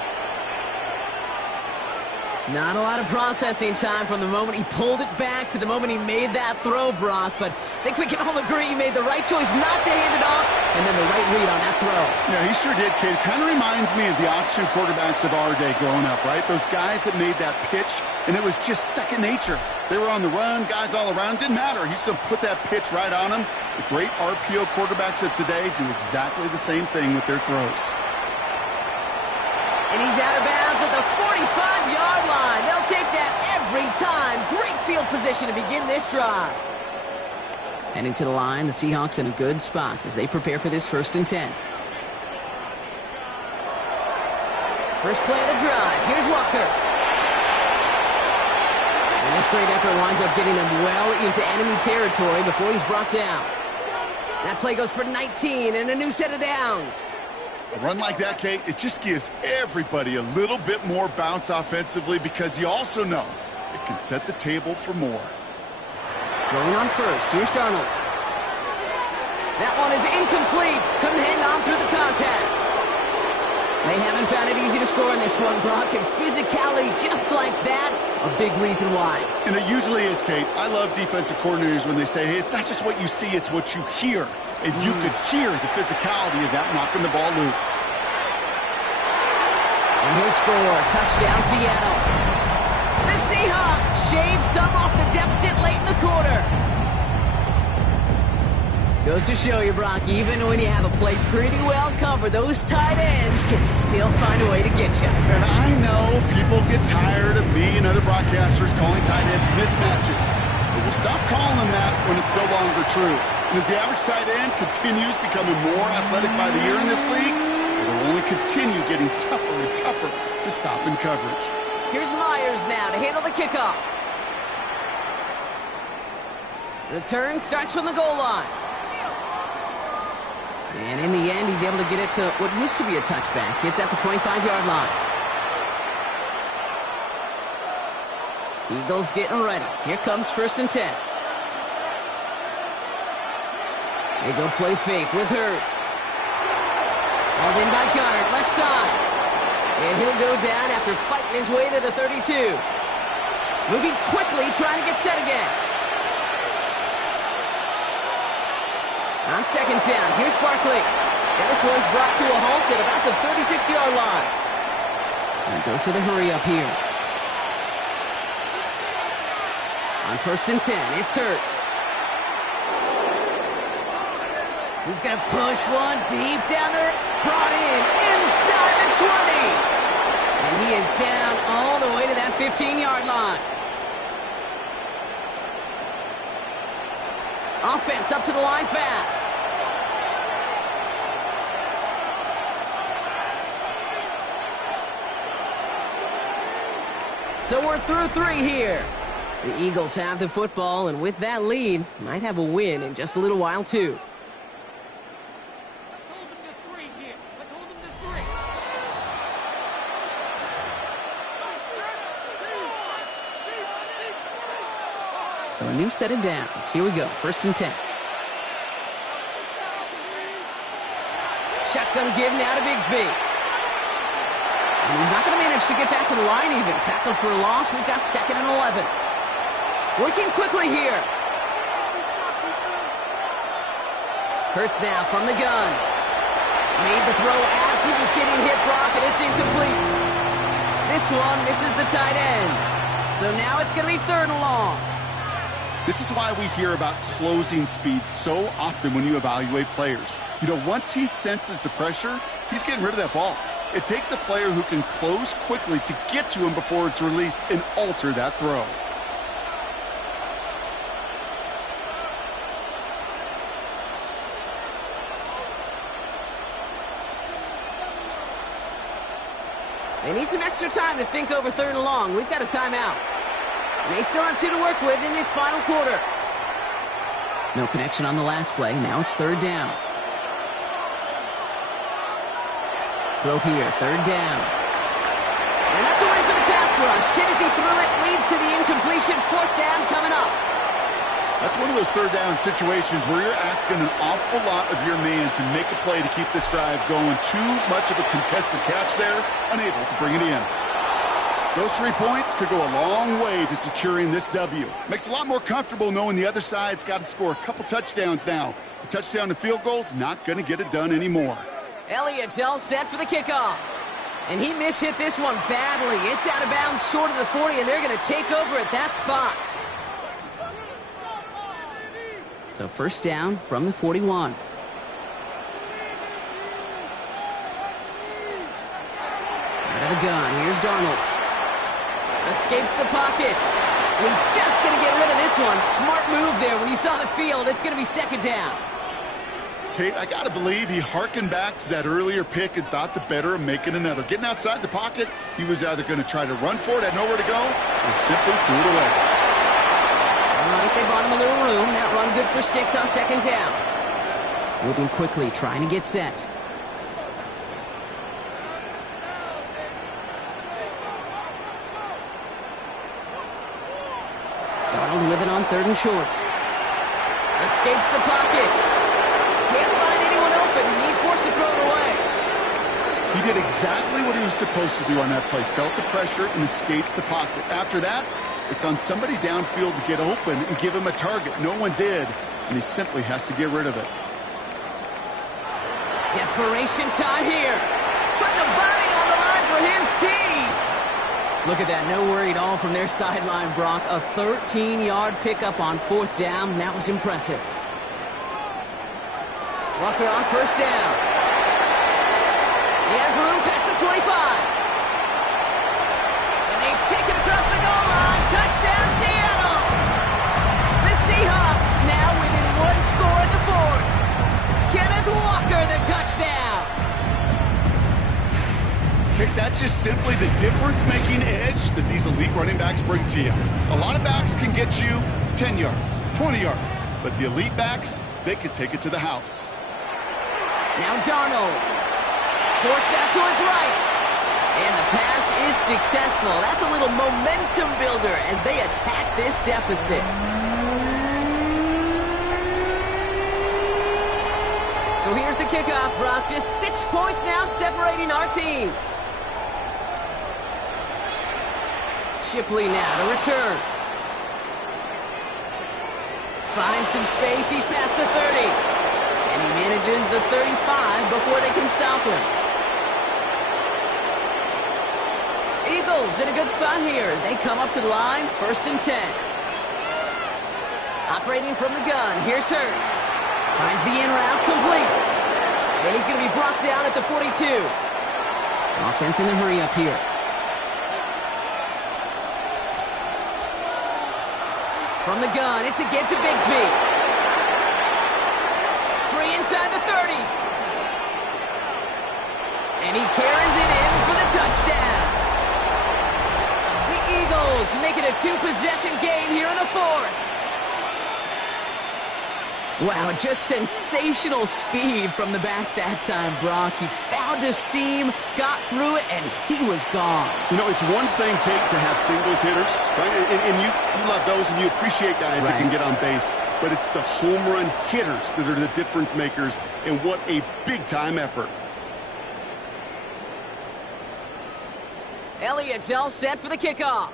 Not a lot of processing time from the moment he pulled it back to the moment he made that throw, Brock. But I think we can all agree he made the right choice not to hand it off, and then the right read on that throw. Yeah, he sure did, Kate. Kind of reminds me of the option quarterbacks of our day growing up, right? Those guys that made that pitch, and it was just second nature. They were on the run, guys all around. Didn't matter. He's going to put that pitch right on them. The great RPO quarterbacks of today do exactly the same thing with their throws. And he's out of bounds at the 45-yard line. They'll take that every time. Great field position to begin this drive. Heading to the line, the Seahawks in a good spot as they prepare for this 1st and 10. First play of the drive. Here's Walker. And this great effort winds up getting them well into enemy territory before he's brought down. That play goes for 19 and a new set of downs. A run like that, Kate, it just gives everybody a little bit more bounce offensively because you also know it can set the table for more. Going on first. Here's Darnold. That one is incomplete. Couldn't hang on through the contact. They haven't found it easy to score in this one, Brock, and physicality just like that, a big reason why. And it usually is, Kate. I love defensive coordinators when they say, hey, it's not just what you see, it's what you hear. And you could hear the physicality of that knocking the ball loose. And he'll score. Touchdown, Seattle. The Seahawks shave some off the deficit late in the quarter. Goes to show you, Brock, even when you have a play pretty well covered, those tight ends can still find a way to get you. And I know people get tired of me and other broadcasters calling tight ends mismatches. But we'll stop calling them that when it's no longer true. And as the average tight end continues becoming more athletic by the year in this league, it will only continue getting tougher and tougher to stop in coverage. Here's Myers now to handle the kickoff. Return starts from the goal line. And in the end, he's able to get it to what used to be a touchback. It's at the 25-yard line. Eagles getting ready. Here comes 1st and 10. They go play fake with Hurts. Hauled in by Gunner, left side. And he'll go down after fighting his way to the 32. Moving quickly, trying to get set again. On 2nd down, here's Barkley. And this one's brought to a halt at about the 36-yard line. And goes to the hurry up here. On 1st and 10, it's Hurts. He's going to push one deep down there. Brought in inside the 20. And he is down all the way to that 15-yard line. Offense up to the line fast. So we're through 3 here. The Eagles have the football, and with that lead, might have a win in just a little while, too. Let's hold them to 3 here. Let's hold them to 3. So a new set of downs. Here we go. 1st and 10. Shotgun give now to Bigsby. And he's not going to manage to get back to the line even. Tackled for a loss. We've got 2nd and 11. Working quickly here. Hurts now from the gun. Made the throw as he was getting hit, Brock, and it's incomplete. This one misses the tight end. So now it's going to be 3rd and long. This is why we hear about closing speed so often when you evaluate players. You know, once he senses the pressure, he's getting rid of that ball. It takes a player who can close quickly to get to him before it's released and alter that throw. They need some extra time to think over 3rd and long. We've got a timeout. And they still have 2 to work with in this final quarter. No connection on the last play. Now it's 3rd down. Throw here, 3rd down. And that's a win for the pass rush. Hit as he threw it, leads to the incompletion. 4th down coming up. That's one of those 3rd down situations where you're asking an awful lot of your man to make a play to keep this drive going. Too much of a contested catch there, unable to bring it in. Those 3 points could go a long way to securing this W. Makes it a lot more comfortable knowing the other side's got to score a couple touchdowns now. A touchdown and field goal's not going to get it done anymore. Elliott's all set for the kickoff. And he mishit this one badly. It's out of bounds short of the 40, and they're going to take over at that spot. So 1st down from the 41. of the gun. Here's Darnold. Escapes the pocket. He's just going to get rid of this one. Smart move there. When you saw the field, it's going to be second down. Kate, I got to believe he hearkened back to that earlier pick and thought the better of making another. Getting outside the pocket, he was either going to try to run for it, had nowhere to go, so he simply threw it away. All right, they bought him a little room. That run good for 6 on second down. Moving quickly, trying to get set. Darnold with it on 3rd and short. Escapes the pocket. Can't find anyone open. He's forced to throw it away. He did exactly what he was supposed to do on that play. Felt the pressure and escapes the pocket. After that, it's on somebody downfield to get open and give him a target. No one did, and he simply has to get rid of it. Desperation time here. Put the body on the line for his team. Look at that. No worry at all from their sideline, Brock. A 13-yard pickup on 4th down. That was impressive. Walker on 1st down. He has room past the 25. And they take it across the goal line. Touchdown, Seattle. The Seahawks now within 1 score in the 4th. Kenneth Walker, the touchdown. Okay, that's just simply the difference-making edge that these elite running backs bring to you. A lot of backs can get you 10 yards, 20 yards, but the elite backs, they can take it to the house. Now Darnold, forced out to his right, and the pass is successful. That's a little momentum builder as they attack this deficit. So here's the kickoff, Brock. Just 6 points now separating our teams. Shipley now to return. Finds some space. He's past the 30. And he manages the 35 before they can stop him. Eagles in a good spot here as they come up to the line. 1st and 10. Operating from the gun. Here's Hurts. Finds the in route complete. And he's going to be brought down at the 42. Offense in the hurry up here. From the gun, it's a get to Bigsby. Free inside the 30. And he carries it in for the touchdown. The Eagles make it a 2-possession game here in the 4th. Wow, just sensational speed from the back that time, Brock. He found a seam, got through it, and he was gone. You know, it's one thing, Kate, to have singles hitters, right? And you love those, and you appreciate guys that can get on base. But it's the home run hitters that are the difference makers, and what a big-time effort. Elliott's all set for the kickoff.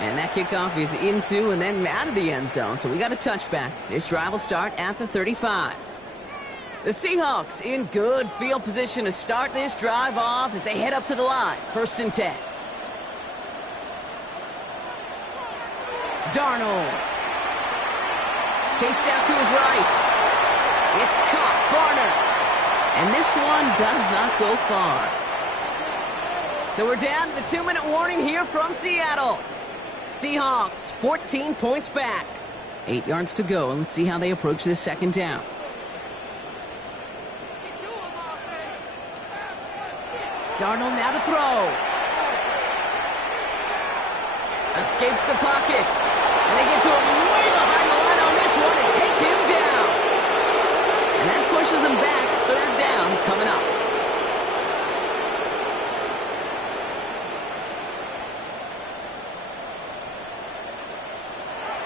And that kickoff is into and then out of the end zone, so we got a touchback. This drive will start at the 35. The Seahawks in good field position to start this drive off as they head up to the line. 1st and 10. Darnold. Chased out to his right. It's caught. Barner. And this one does not go far. So we're down to the 2-minute warning here from Seattle. Seahawks 14 points back. 8 yards to go, and let's see how they approach this 2nd down. Darnold now to throw. Escapes the pocket. And they get to him way behind the line on this one and take him down. And that pushes him back. 3rd down coming up.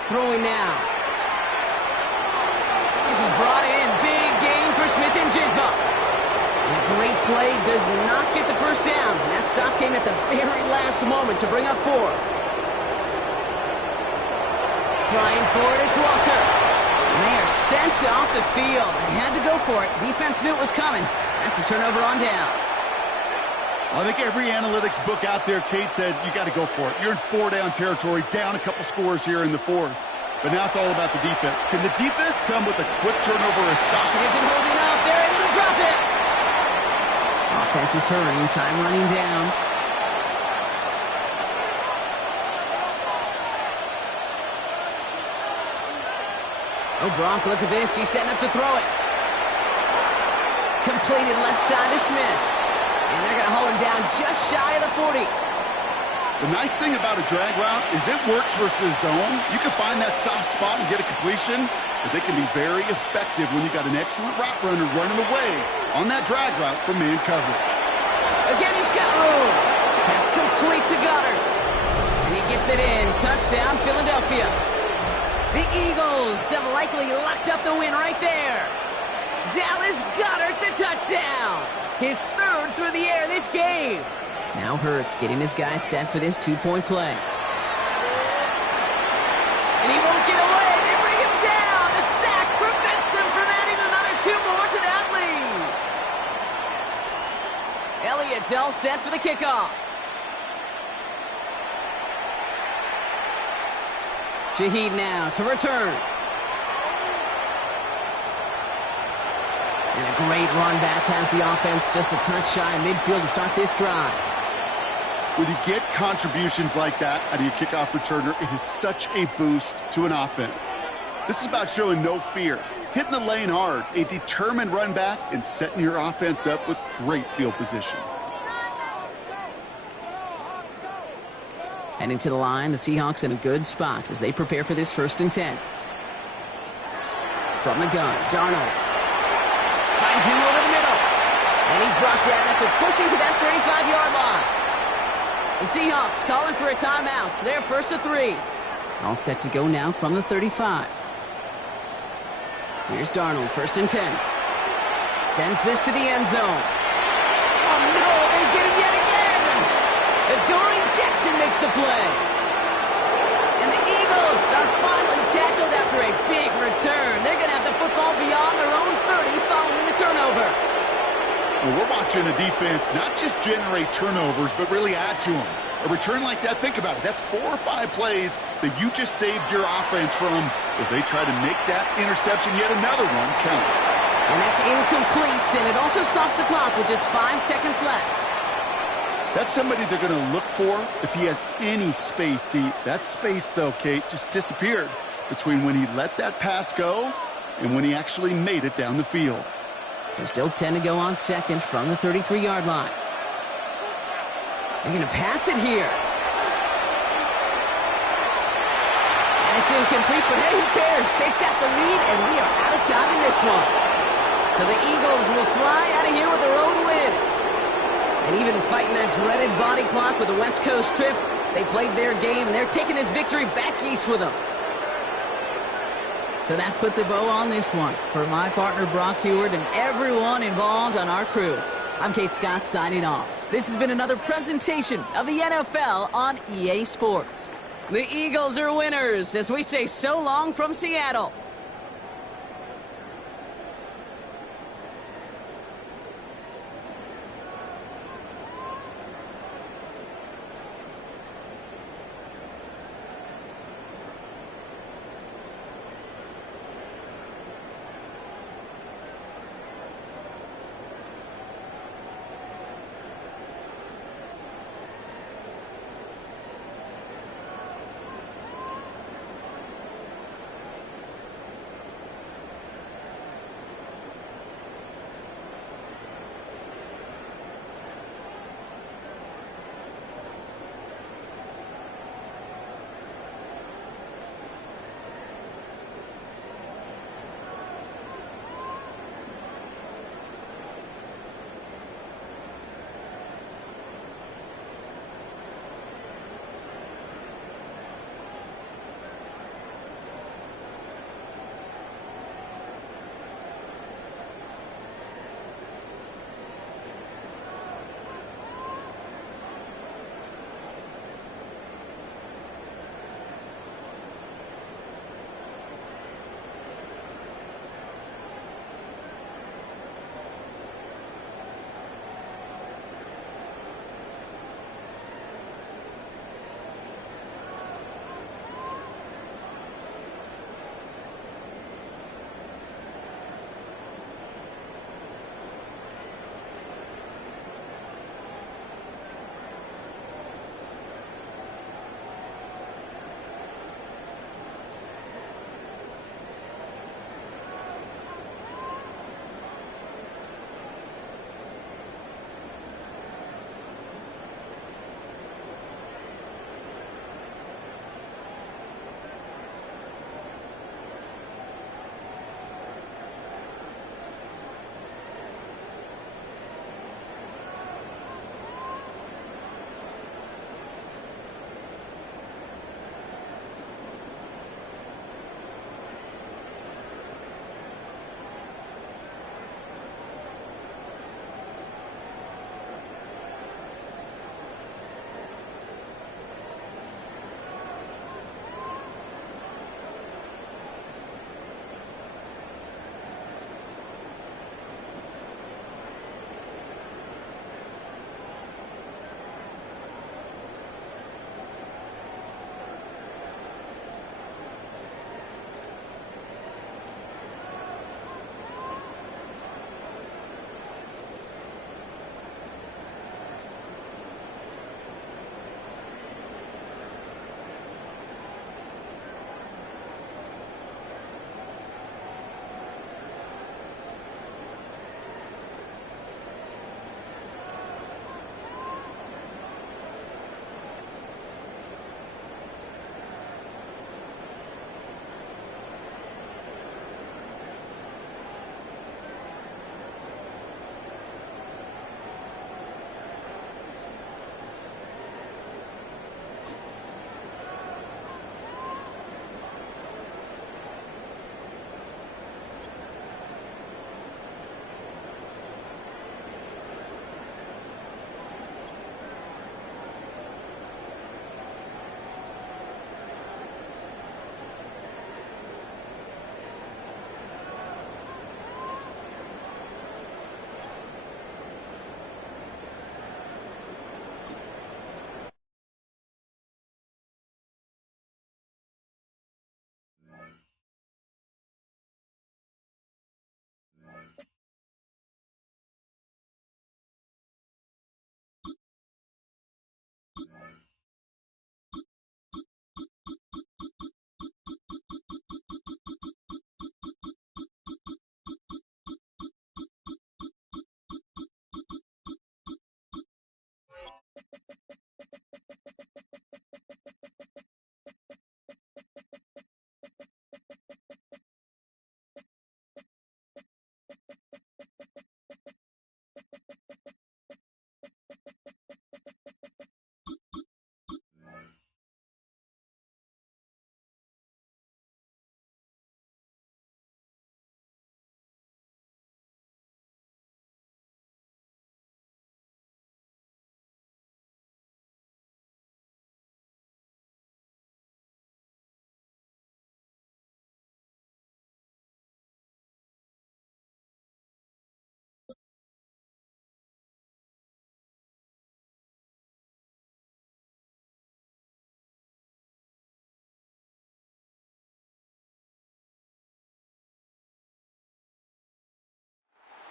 Throwing now. This is brought in. Big gain for Smith and Jigba. And a great play does not get the 1st down. And that stop came at the very last moment to bring up 4th. Trying for it, it's Walker. And they are sent off the field. They had to go for it. Defense knew it was coming. That's a turnover on downs. I think every analytics book out there, Kate, said you got to go for it. You're in 4-down territory, down a couple scores here in the 4th. But now it's all about the defense. Can the defense come with a quick turnover or a stop? It isn't holding up. They're able to drop it. Offense is hurrying, time running down. Oh, Gronk, look at this. He's setting up to throw it. Completed left side to Smith. And they're going to hold him down just shy of the 40. The nice thing about a drag route is it works versus zone. You can find that soft spot and get a completion, but they can be very effective when you got an excellent route runner running away on that drag route from man coverage. Again, he's got room. Pass complete to Goddard. And he gets it in. Touchdown, Philadelphia. The Eagles have likely locked up the win right there. Dallas Goedert, the touchdown. His third through the air this game. Now Hurts getting his guys set for this two-point play. And he won't get away. They bring him down. The sack prevents them from adding another two more to that lead. Elliott's all set for the kickoff. Shaheed now to return. And a great run back has the offense just a touch shy of midfield to start this drive. When you get contributions like that out of your kickoff returner, it is such a boost to an offense. This is about showing no fear, hitting the lane hard, a determined run back, and setting your offense up with great field position. And into the line, the Seahawks in a good spot as they prepare for this 1st and 10. From the gun, Darnold finds him over the middle. And he's brought down after pushing to that 35-yard line. The Seahawks calling for a timeout. So they're 1st and 3. All set to go now from the 35. Here's Darnold, 1st and 10. Sends this to the end zone. Oh, no, they get him yet again. Adoree Jackson makes the play. And the Eagles are finally tackled after a big return. They're going to have the football beyond their own 30 following the turnover. Well, we're watching a defense not just generate turnovers, but really add to them. A return like that, think about it. That's 4 or 5 plays that you just saved your offense from as they try to make that interception, yet another one, count. And that's incomplete, and it also stops the clock with just 5 seconds left. That's somebody they're going to look for if he has any space deep. That space, though, Kate, just disappeared between when he let that pass go and when he actually made it down the field. So still 10 to go on second from the 33-yard line. They're going to pass it here. And it's incomplete, but hey, who cares? They've got the lead, and we are out of time in this one. So the Eagles will fly out of here with their own win. And even fighting that dreaded body clock with the West Coast trip, they played their game, and they're taking this victory back east with them. So that puts a bow on this one. For my partner, Brock Heward, and everyone involved on our crew, I'm Kate Scott signing off. This has been another presentation of the NFL on EA Sports. The Eagles are winners as we say so long from Seattle.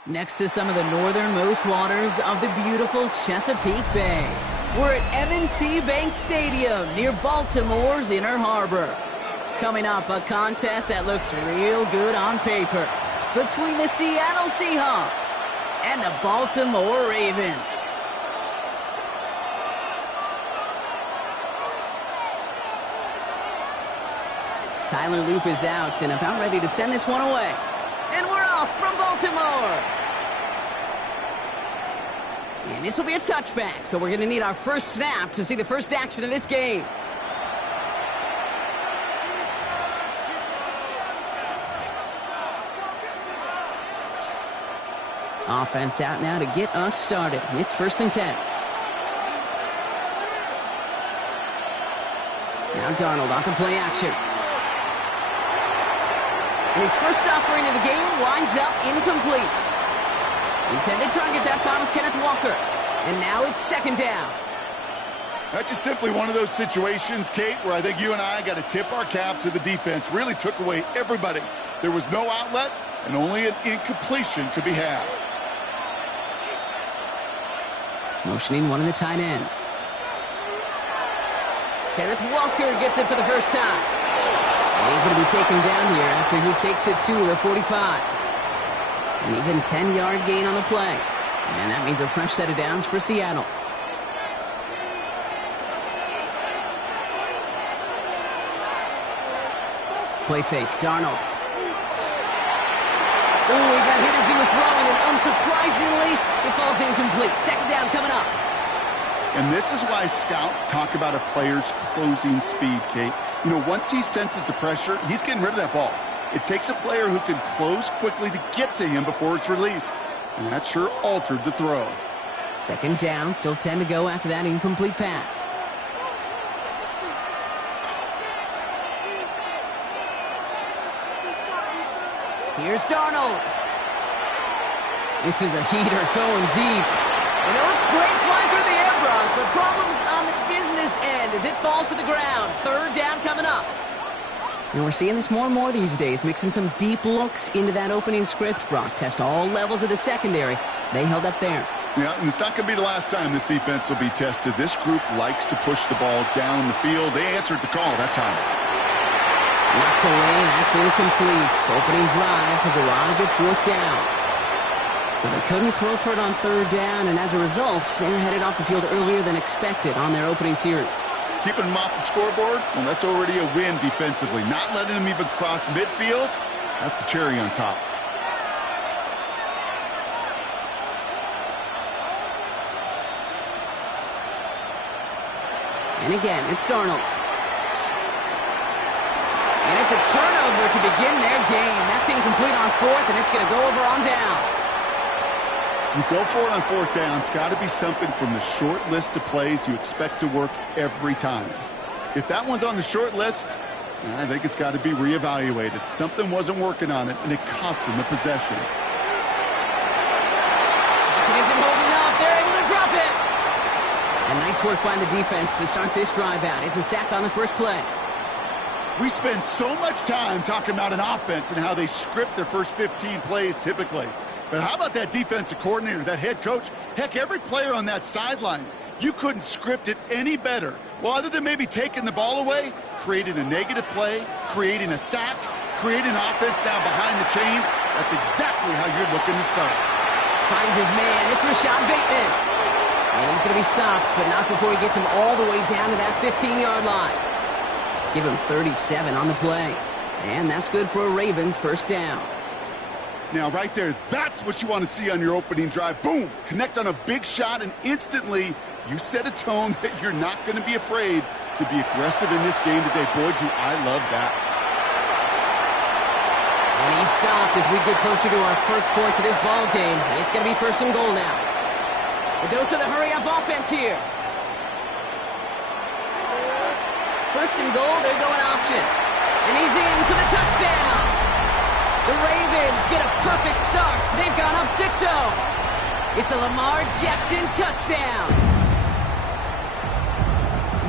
Next to some of the northernmost waters of the beautiful Chesapeake Bay, we're at M&T Bank Stadium near Baltimore's Inner Harbor. Coming up, a contest that looks real good on paper between the Seattle Seahawks and the Baltimore Ravens. Tyler Loop is out and about ready to send this one away. And we're off from Baltimore. And this will be a touchback, so we're going to need our first snap to see the first action of this game. Offense out now to get us started. It's 1st and 10. Now Darnold off the play action. And his first offering of the game winds up incomplete. Intended target that time was Kenneth Walker. And now it's 2nd down. That's just simply one of those situations, Kate, where I think you and I got to tip our cap to the defense. Really took away everybody. There was no outlet, and only an incompletion could be had. Motioning one of the tight ends. Kenneth Walker gets it for the first time. And he's going to be taken down here after he takes it to the 45. An even 10-yard gain on the play. And that means a fresh set of downs for Seattle. Play fake, Darnold. Oh, he got hit as he was throwing, and unsurprisingly, it falls incomplete. 2nd down coming up. And this is why scouts talk about a player's closing speed, Kate. You know, once he senses the pressure, he's getting rid of that ball. It takes a player who can close quickly to get to him before it's released. And that sure altered the throw. 2nd down, still 10 to go after that incomplete pass. Here's Darnold. This is a heater going deep. And it looks great flying through the air, Brock, but problems on the business end as it falls to the ground. 3rd down coming up. And we're seeing this more and more these days, mixing some deep looks into that opening script, Brock. Test all levels of the secondary. They held up there. Yeah, and it's not going to be the last time this defense will be tested. This group likes to push the ball down the field. They answered the call that time. Knocked away, that's incomplete. Opening drive has arrived at 4th down. So they couldn't throw for it on 3rd down, and as a result, they're headed off the field earlier than expected on their opening series. Keeping them off the scoreboard, well, that's already a win defensively. Not letting them even cross midfield, that's the cherry on top. And again, it's Darnold. And it's a turnover to begin their game. That's incomplete on 4th, and it's going to go over on downs. You go for it on 4th down. It's got to be something from the short list of plays you expect to work every time. If that one's on the short list, I think it's got to be reevaluated. Something wasn't working on it, and it cost them the possession. It isn't holding up. They're able to drop it. And nice work by the defense to start this drive out. It's a sack on the first play. We spend so much time talking about an offense and how they script their first 15 plays typically. But how about that defensive coordinator, that head coach? Heck, every player on that sidelines, you couldn't script it any better. Well, other than maybe taking the ball away, creating a negative play, creating a sack, creating an offense now behind the chains, that's exactly how you're looking to start. Finds his man. It's Rashad Bateman. And he's going to be stopped, but not before he gets him all the way down to that 15-yard line. Give him 37 on the play. And that's good for a Ravens 1st down. Now, right there, that's what you want to see on your opening drive. Boom! Connect on a big shot, and instantly you set a tone that you're not going to be afraid to be aggressive in this game today. Boy, do I love that. And he's stopped as we get closer to our first point to this ball game. It's going to be 1st and goal now. A dose of the hurry-up offense here. 1st and goal, they're going option. And he's in for the touchdown. The Ravens get a perfect start. They've gone up 6-0. It's a Lamar Jackson touchdown.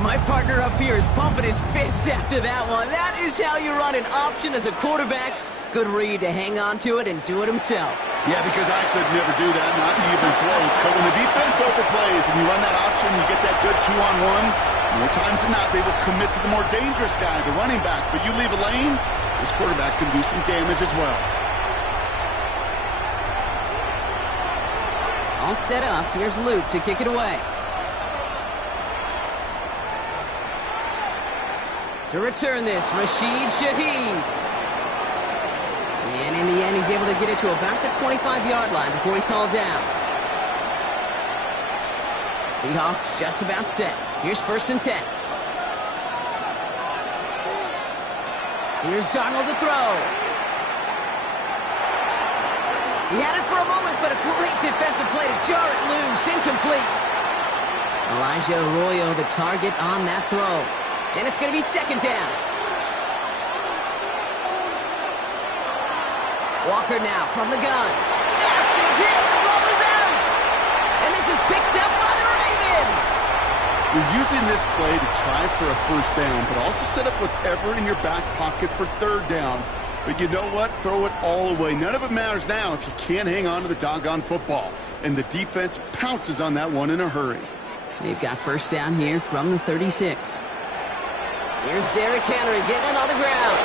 My partner up here is pumping his fist after that one. That is how you run an option as a quarterback. Good read to hang on to it and do it himself. Yeah, because I could never do that, not even close. But when the defense overplays and you run that option, you get that good 2-on-1, more times than not, they will commit to the more dangerous guy, the running back. But you leave a lane, this quarterback can do some damage as well. All set up. Here's Luke to kick it away. To return this, Rashid Shaheed. And in the end, he's able to get it to about the 25-yard line before he's hauled down. Seahawks just about set. Here's 1st and 10. Here's Darnold to throw. He had it for a moment, but a great defensive play to jar it loose. Incomplete. Elijah Arroyo, the target on that throw. And it's going to be 2nd down. Walker now from the gun. Yes, he hit. The ball is out. And this is picked up by the Ravens. You're using this play to try for a 1st down, but also set up whatever in your back pocket for 3rd down. But you know what? Throw it all away. None of it matters now if you can't hang on to the doggone football. And the defense pounces on that one in a hurry. They've got 1st down here from the 36. Here's Derrick Henry getting it on the ground.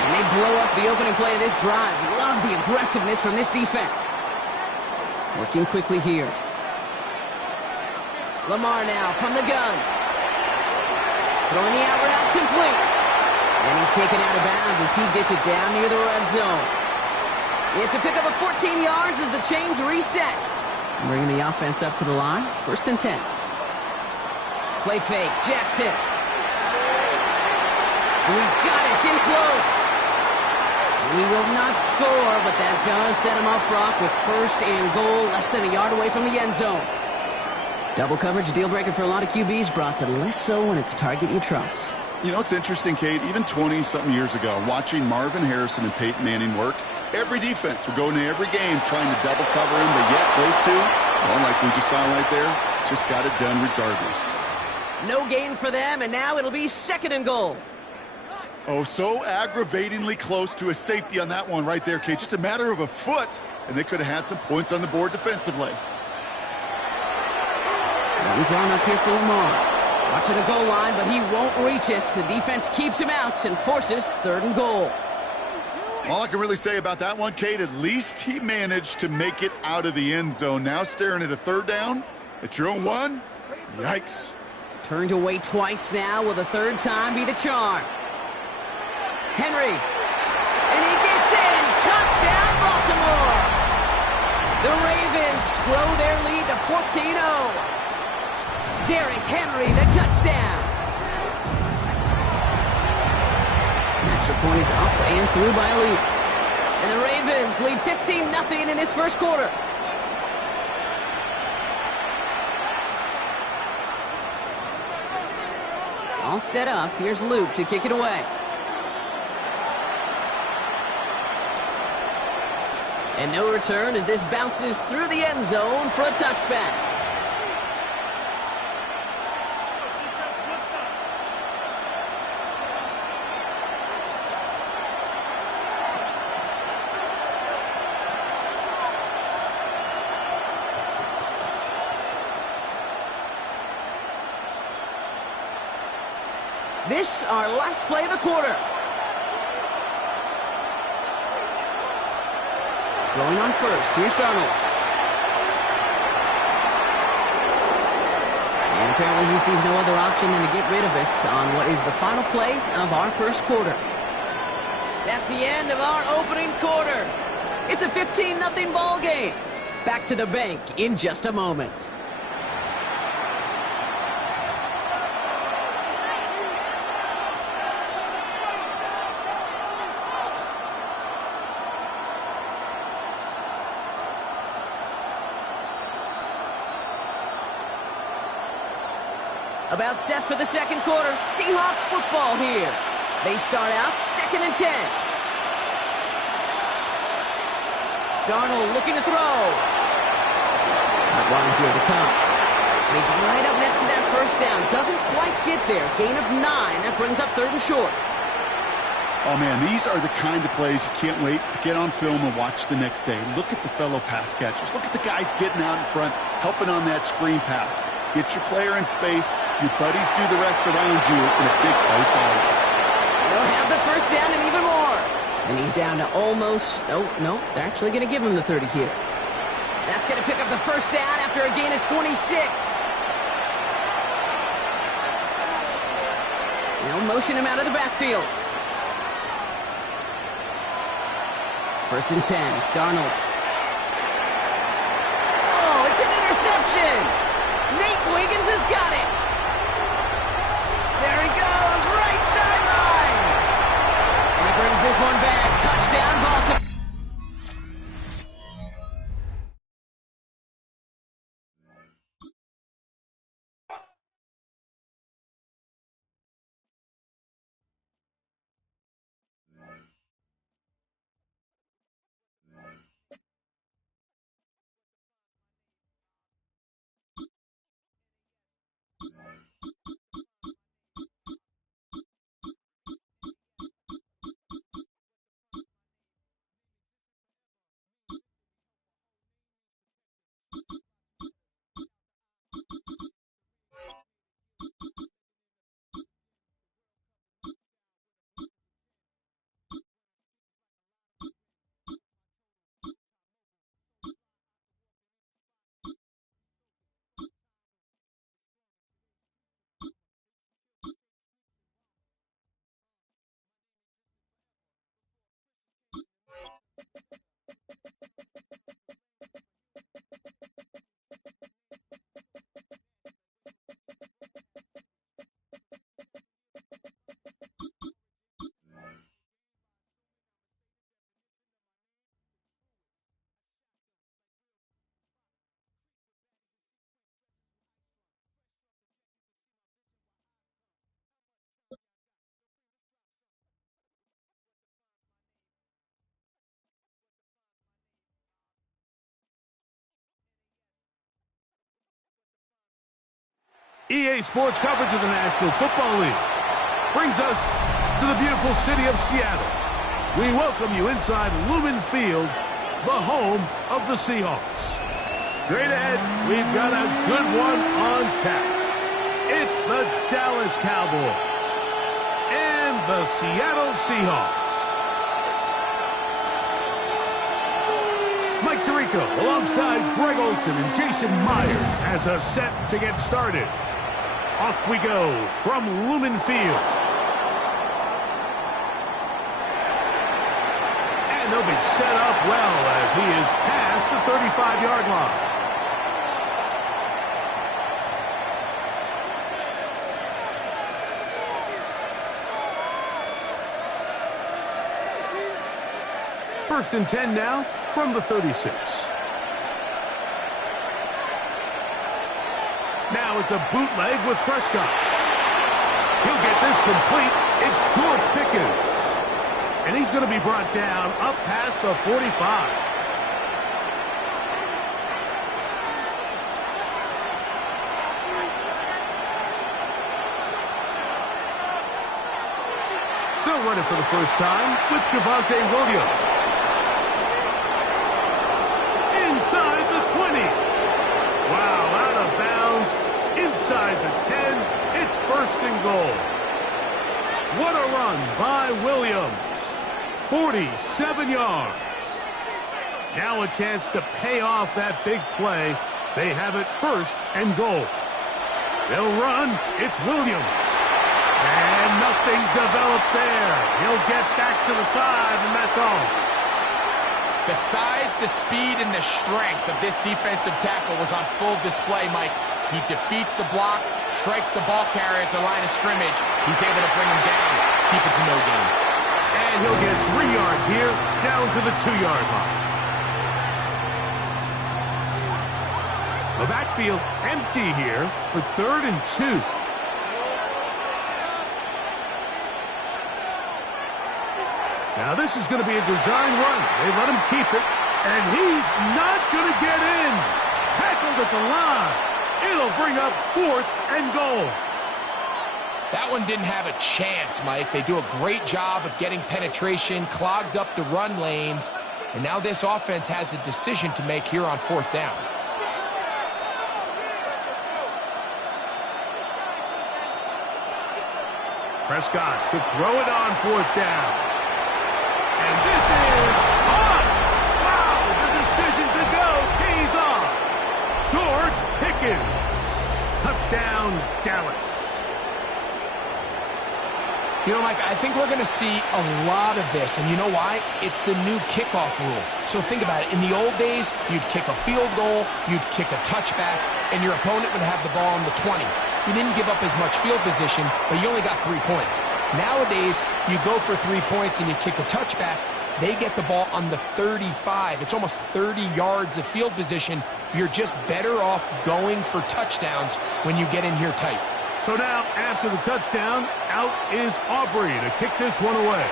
And they blow up the opening play of this drive. Love the aggressiveness from this defense. Working quickly here. Lamar now from the gun. Throwing the out route complete. And he's taken out of bounds as he gets it down near the red zone. It's a pickup of 14 yards as the chains reset. Bringing the offense up to the line. 1st and 10. Play fake. Jackson. He's got it. It's in close. We will not score, but that does set him up, Brock, with 1st and goal, less than a yard away from the end zone. Double coverage, deal breaker for a lot of QBs, Brock, but less so when it's a target you trust. You know, it's interesting, Kate, even 20-something years ago, watching Marvin Harrison and Peyton Manning work, every defense would go into every game trying to double cover him, but yet those two, well, like we just saw right there, just got it done regardless. No gain for them, and now it'll be 2nd and goal. Oh, so aggravatingly close to a safety on that one right there, Kate. Just a matter of a foot, and they could have had some points on the board defensively. Well, drawn up here for Lamar. Watching the goal line, but he won't reach it. The defense keeps him out and forces 3rd and goal. All I can really say about that one, Kate, at least he managed to make it out of the end zone. Now staring at a 3rd down at your own 1. Yikes. Turned away twice now. Will the 3rd time be the charm? Henry, and he gets in. Touchdown, Baltimore. The Ravens grow their lead to 14-0. Derrick Henry, the touchdown. Extra point is up and through by Luke. And the Ravens lead 15-0 in this 1st quarter. All set up. Here's Luke to kick it away. And no return as this bounces through the end zone for a touchback. This, our last play of the quarter. Going on 1st. Here's Darnold. And apparently he sees no other option than to get rid of it on what is the final play of our 1st quarter. That's the end of our opening quarter. It's a 15-0 ball game. Back to the bank in just a moment. About set for the 2nd quarter. Seahawks football here. They start out 2nd and 10. Darnold looking to throw. That line here to come. And he's right up next to that 1st down. Doesn't quite get there. Gain of 9. That brings up 3rd and short. Oh, man, these are the kind of plays you can't wait to get on film and watch the next day. Look at the fellow pass catchers. Look at the guys getting out in front, helping on that screen pass. Get your player in space. Your buddies do the rest around you, and a big play follows. They'll have the first down and even more. And he's down to almost... No, they're actually going to give him the 30 here. That's going to pick up the first down after a gain of 26. They'll motion him out of the backfield. First and 10, Darnold. Oh, it's an interception! Nate Wiggins has got it! There he goes, right sideline! And he brings this one back. Touchdown, Baltimore. EA Sports coverage of the National Football League brings us to the beautiful city of Seattle. We welcome you inside Lumen Field, the home of the Seahawks. Straight ahead, we've got a good one on tap. It's the Dallas Cowboys and the Seattle Seahawks. Mike Tirico alongside Greg Olson and Jason Myers as a set to get started. Off we go from Lumen Field. And they'll be set up well as he is past the 35-yard line. First and 10 now from the 36. Now it's a bootleg with Prescott. He'll get this complete. It's George Pickens. And he's going to be brought down up past the 45. They'll run it for the first time with Javonte Williams. Inside the 20. Wow, out of bounds. Inside the 10. It's first and goal. What a run by Williams. 47 yards. Now a chance to pay off that big play. They have it first and goal. They'll run. It's Williams. And nothing developed there. He'll get back to the 5, and that's all. The size, the speed, and the strength of this defensive tackle was on full display, Mike. He defeats the block, strikes the ball carrier at the line of scrimmage. He's able to bring him down, keep it to no gain. And he'll get 3 yards here, down to the 2-yard line. The backfield empty here for 3rd and 2. Now this is going to be a design run. They let him keep it, and he's not going to get in. Tackled at the line. It'll bring up 4th and goal. That one didn't have a chance, Mike. They do a great job of getting penetration, clogged up the run lanes, and now this offense has a decision to make here on 4th down. Prescott to throw it on 4th down. And this is on. Wow, the decision to go pays off. George Pickens. Touchdown, Dallas. You know, Mike, I think we're going to see a lot of this, and you know why? It's the new kickoff rule. So think about it. In the old days, you'd kick a field goal, you'd kick a touchback, and your opponent would have the ball on the 20. You didn't give up as much field position, but you only got 3 points. Nowadays, you go for 3 points and you kick a touchback. They get the ball on the 35. It's almost 30 yards of field position. You're just better off going for touchdowns when you get in here tight. So now, after the touchdown, out is Aubrey to kick this one away.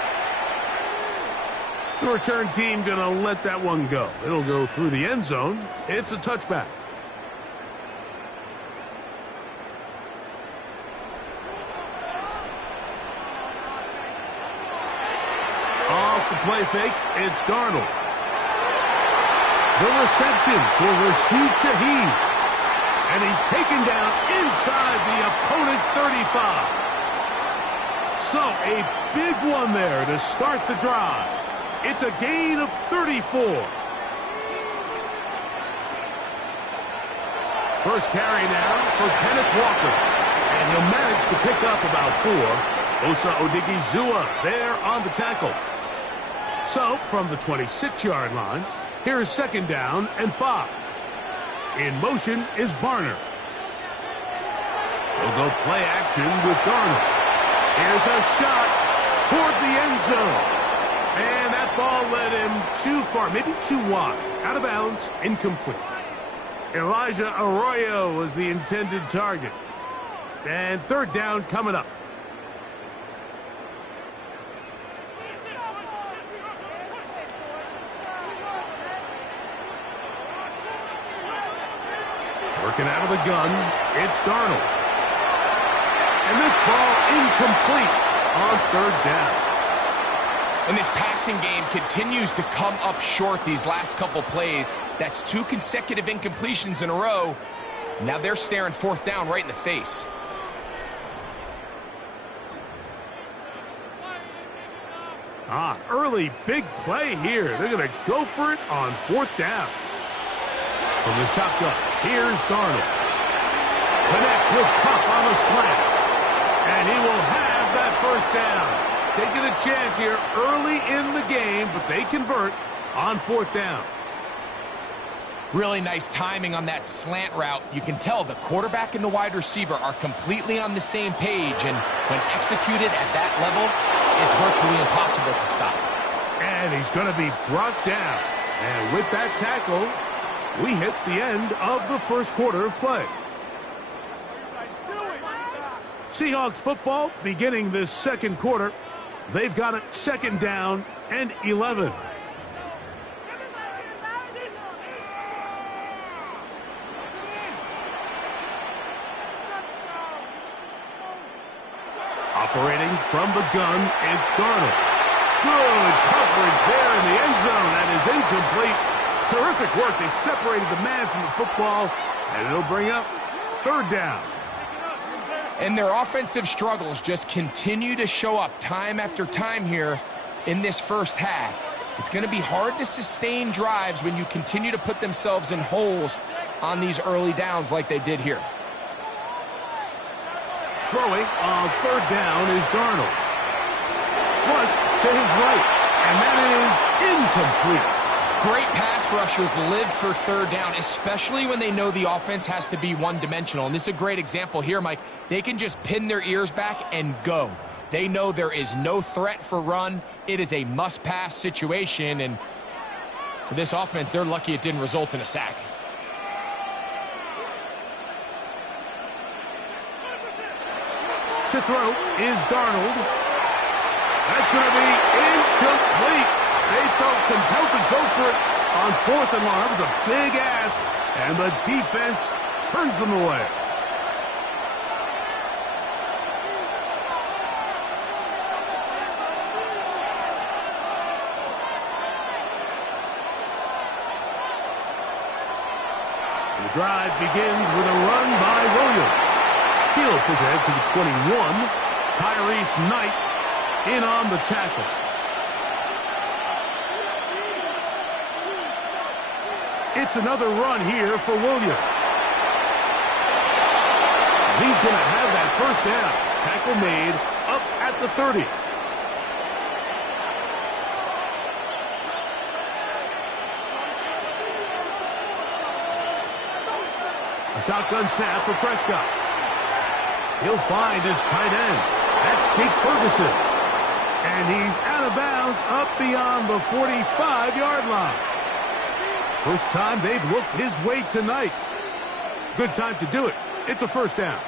The return team going to let that one go. It'll go through the end zone. It's a touchback. Off the play fake, it's Darnold. The reception for Rashid Shaheed. And he's taken down inside the opponent's 35. So a big one there to start the drive. It's a gain of 34. First carry now for Kenneth Walker. And he'll manage to pick up about 4. Osa Odigizua there on the tackle. So from the 26-yard line, here's 2nd down and 5. In motion is Barner. He'll go play action with Darnold. Here's a shot toward the end zone. And that ball led him too far, maybe too wide. Out of bounds, incomplete. Elijah Arroyo was the intended target. And 3rd down coming up. Working out of the gun, it's Darnold. And this ball incomplete on 3rd down. And this passing game continues to come up short these last couple plays. That's 2 consecutive incompletions in a row. Now they're staring 4th down right in the face. Early big play here. They're going to go for it on 4th down. From the shotgun, here's Darnold. Connects with Pup on the slant. And he will have that 1st down. Taking a chance here early in the game, but they convert on 4th down. Really nice timing on that slant route. You can tell the quarterback and the wide receiver are completely on the same page, and when executed at that level, it's virtually impossible to stop. And he's going to be brought down. And with that tackle, we hit the end of the 1st quarter of play. Seahawks football beginning this 2nd quarter. They've got it 2nd down and 11. Operating from the gun, it's Darnold. Good coverage there in the end zone. That is incomplete. Terrific work. They separated the man from the football, and it'll bring up 3rd down. And their offensive struggles just continue to show up time after time here in this 1st half. It's going to be hard to sustain drives when you continue to put themselves in holes on these early downs like they did here. Throwing on 3rd down is Darnold. Flush to his right, and that is incomplete. Great pass rushers live for 3rd down, especially when they know the offense has to be one-dimensional. And this is a great example here, Mike. They can just pin their ears back and go. They know there is no threat for run. It is a must-pass situation, and for this offense, they're lucky it didn't result in a sack. To throw is Darnold. That's going to be incomplete. They felt compelled to go for it on 4th and long. That was a big ask, and the defense turns them away. The drive begins with a run by Williams. He'll push ahead to the 21. Tyrese Knight in on the tackle. It's another run here for Williams. He's going to have that first down. Tackle made up at the 30. A shotgun snap for Prescott. He'll find his tight end. That's Jake Ferguson. And he's out of bounds up beyond the 45-yard line. First time they've looked his way tonight. Good time to do it. It's a first down.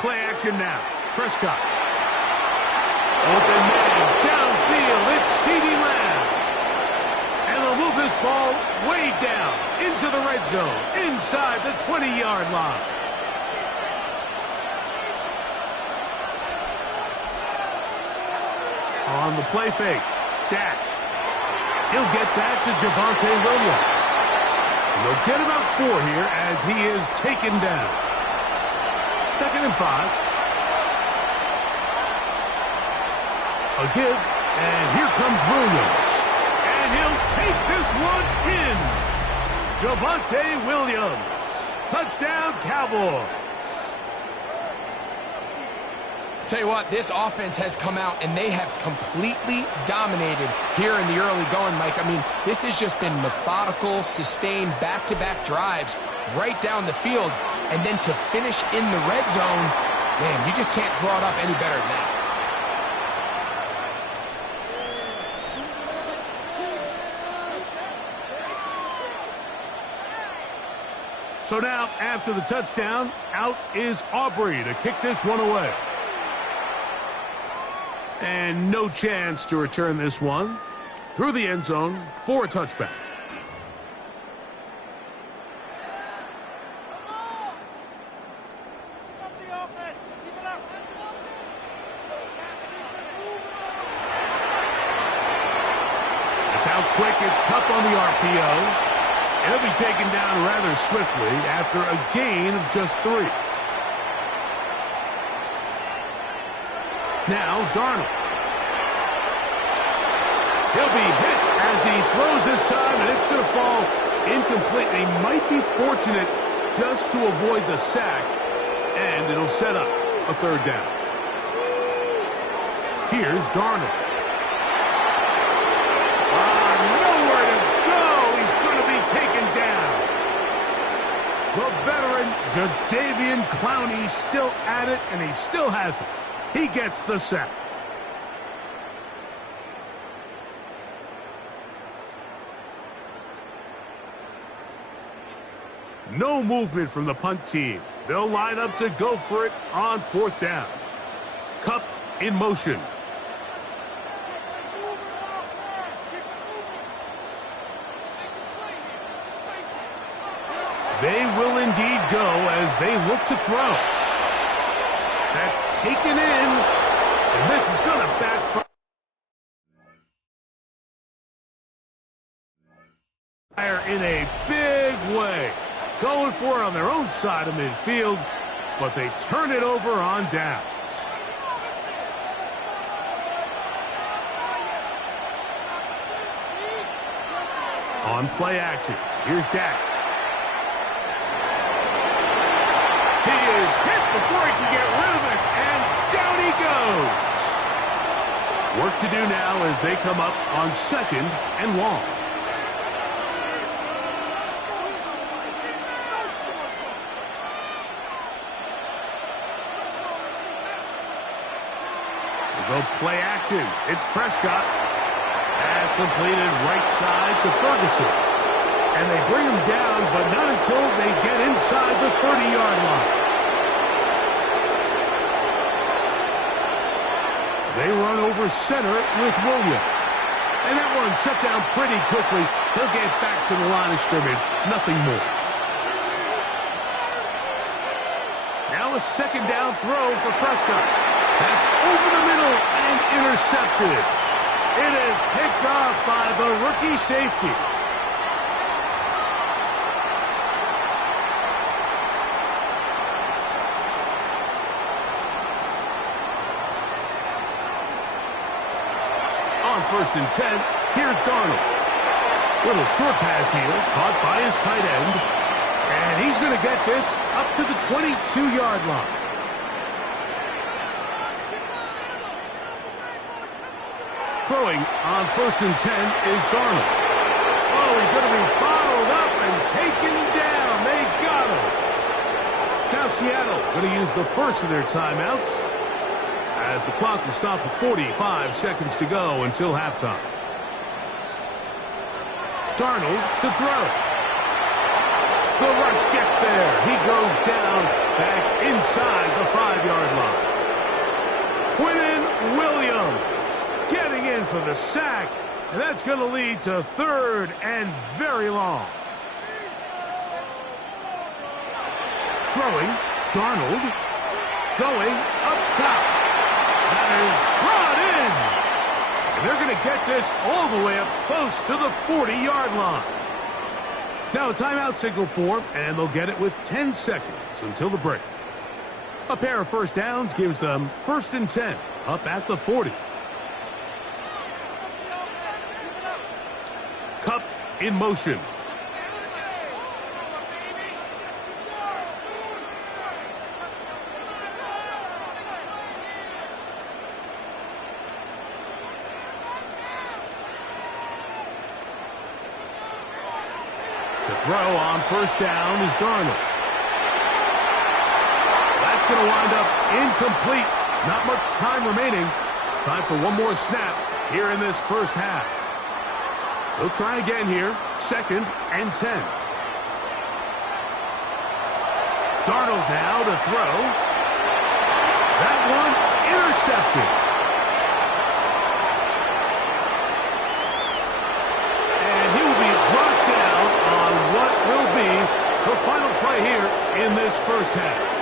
Play action now. Prescott. Open man. Downfield. It's CeeDee Lamb. And they'll move this ball way down into the red zone. Inside the 20-yard line. On the play fake. Dak. He'll get that to Javonte Williams. And they'll get about 4 here as he is taken down. 2nd and 5. A give, and here comes Williams. And he'll take this one in. Javonte Williams. Touchdown, Cowboys. Tell you what, this offense has come out and they have completely dominated here in the early going, Mike. I mean, this has just been methodical, sustained, back-to-back drives right down the field. And then to finish in the red zone, man, you just can't draw it up any better than that. So now, after the touchdown, out is Aubrey to kick this one away. And no chance to return this one through the end zone for a touchback. That's how quick it's Cup on the RPO. He'll be taken down rather swiftly after a gain of just 3. Now, Darnold. He'll be hit as he throws this time, and it's going to fall incomplete. He might be fortunate just to avoid the sack, and it'll set up a 3rd down. Here's Darnold. Nowhere to go. He's going to be taken down. The veteran, Jadeveon Clowney, still at it, and he still has it. He gets the sack. No movement from the punt team. They'll line up to go for it on 4th down. Cup in motion. They will indeed go as they look to throw. That's taken in, and this is going to backfire in a big way. Going for it on their own side of midfield, but they turn it over on downs. On play action, here's Dak. He is hit before he can get rid of it, and down he goes. Work to do now as they come up on 2nd and long. We'll go play action. It's Prescott. Pass completed right side to Ferguson. And they bring him down, but not until they get inside the 30-yard line. They run over center with Williams. And that one shut down pretty quickly. He'll get back to the line of scrimmage. Nothing more. Now a 2nd down throw for Prescott. That's over the middle and intercepted. It is picked off by the rookie safety. On 1st and 10, here's Darnold. Little short pass here, caught by his tight end. And he's going to get this up to the 22-yard line. Throwing on 1st and 10 is Darnold. Oh, he's going to be bottled up and taken down. They got him. Now Seattle going to use the first of their timeouts as the clock will stop at 45 seconds to go until halftime. Darnold to throw. The rush gets there. He goes down back inside the 5-yard line. Quinnen Williams getting in for the sack. And that's going to lead to 3rd and very long. Throwing. Darnold going up top. That is brought in. And they're going to get this all the way up close to the 40-yard line. Now a timeout signal form, and they'll get it with 10 seconds until the break. A pair of first downs gives them 1st and 10, up at the 40. Cup in motion. Throw on 1st down is Darnold. That's going to wind up incomplete. Not much time remaining. Time for one more snap here in this first half. They'll try again here. 2nd and 10. Darnold now to throw. That one intercepted. And he will be brought down on what will be the final play here in this first half.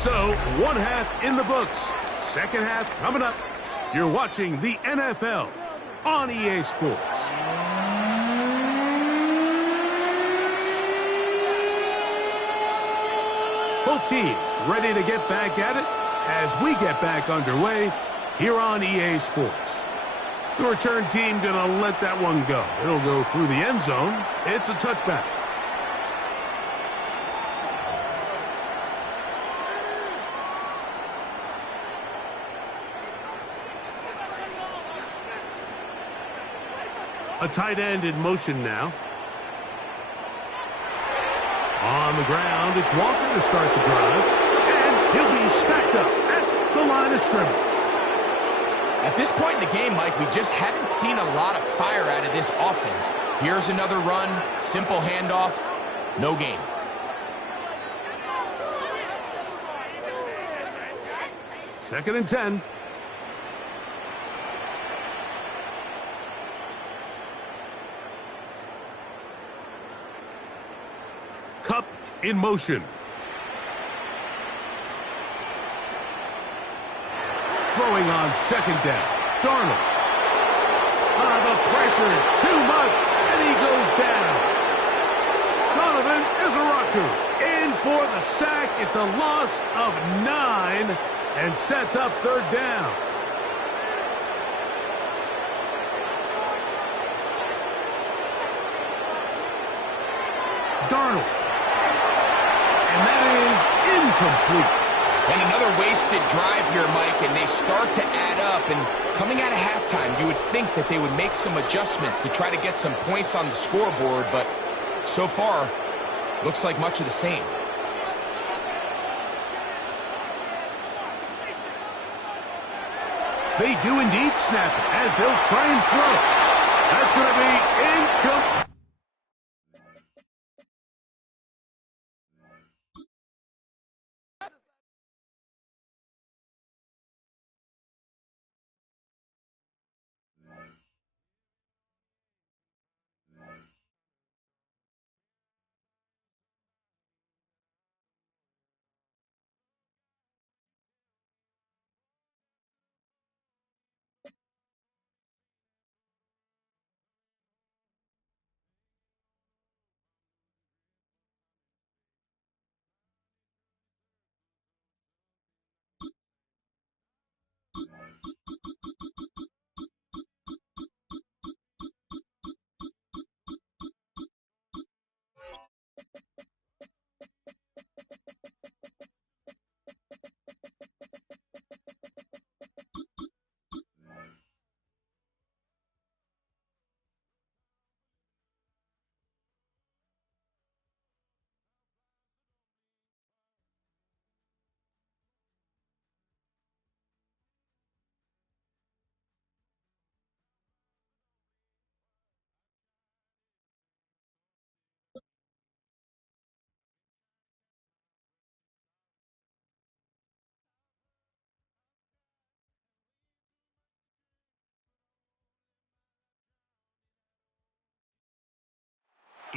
So, one half in the books. Second half coming up. You're watching the NFL on EA Sports. Both teams ready to get back at it as we get back underway here on EA Sports. The return team going to let that one go. It'll go through the end zone. It's a touchback. A tight end in motion now. On the ground, it's Walker to start the drive. And he'll be stacked up at the line of scrimmage. At this point in the game, Mike, we just haven't seen a lot of fire out of this offense. Here's another run, simple handoff, no gain. Second and 10. Cup in motion. Throwing on second down. Darnold. The pressure too much, and he goes down. Donovan is a rocker. In for the sack. It's a loss of 9 and sets up third down. Darnold. And that is incomplete. And another wasted drive here, Mike, and they start to add up. And coming out of halftime, you would think that they would make some adjustments to try to get some points on the scoreboard, but so far, looks like much of the same. They do indeed snap it as they'll try and throw it. That's going to be incomplete.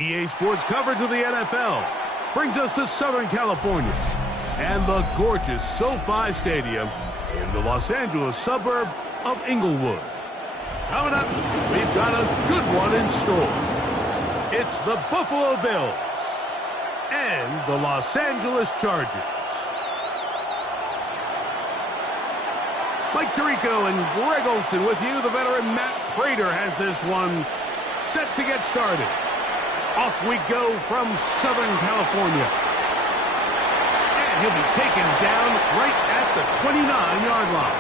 EA Sports coverage of the NFL brings us to Southern California and the gorgeous SoFi Stadium in the Los Angeles suburb of Inglewood. Coming up, we've got a good one in store. It's the Buffalo Bills and the Los Angeles Chargers. Mike Tirico and Greg Olson with you. The veteran Matt Prater has this one set to get started. Off we go from Southern California. And he'll be taken down right at the 29-yard line.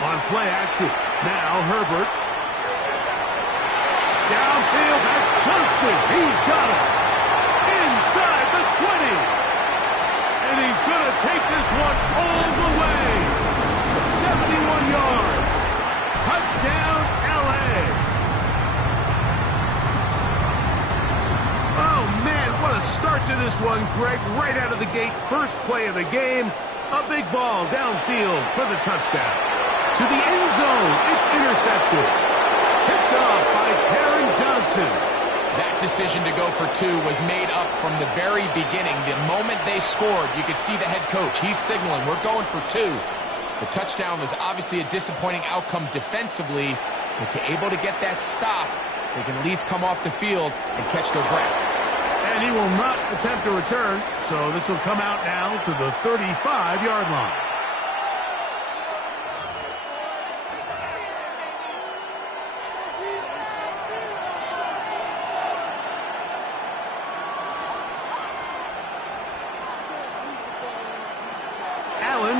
On play action. Now Herbert. Downfield, that's Johnston. He's got it. Inside the 20. And he's going to take this one all the way. 71 yards. Touchdown, L.A. Oh, man, what a start to this one, Greg. Right out of the gate, first play of the game. A big ball downfield for the touchdown. To the end zone, it's intercepted. Picked off by Taron Johnson. That decision to go for two was made up from the very beginning. The moment they scored, you could see the head coach. He's signaling, we're going for two. The touchdown was obviously a disappointing outcome defensively, but to able to get that stop, they can at least come off the field and catch their breath. And he will not attempt a return, so this will come out now to the 35-yard line.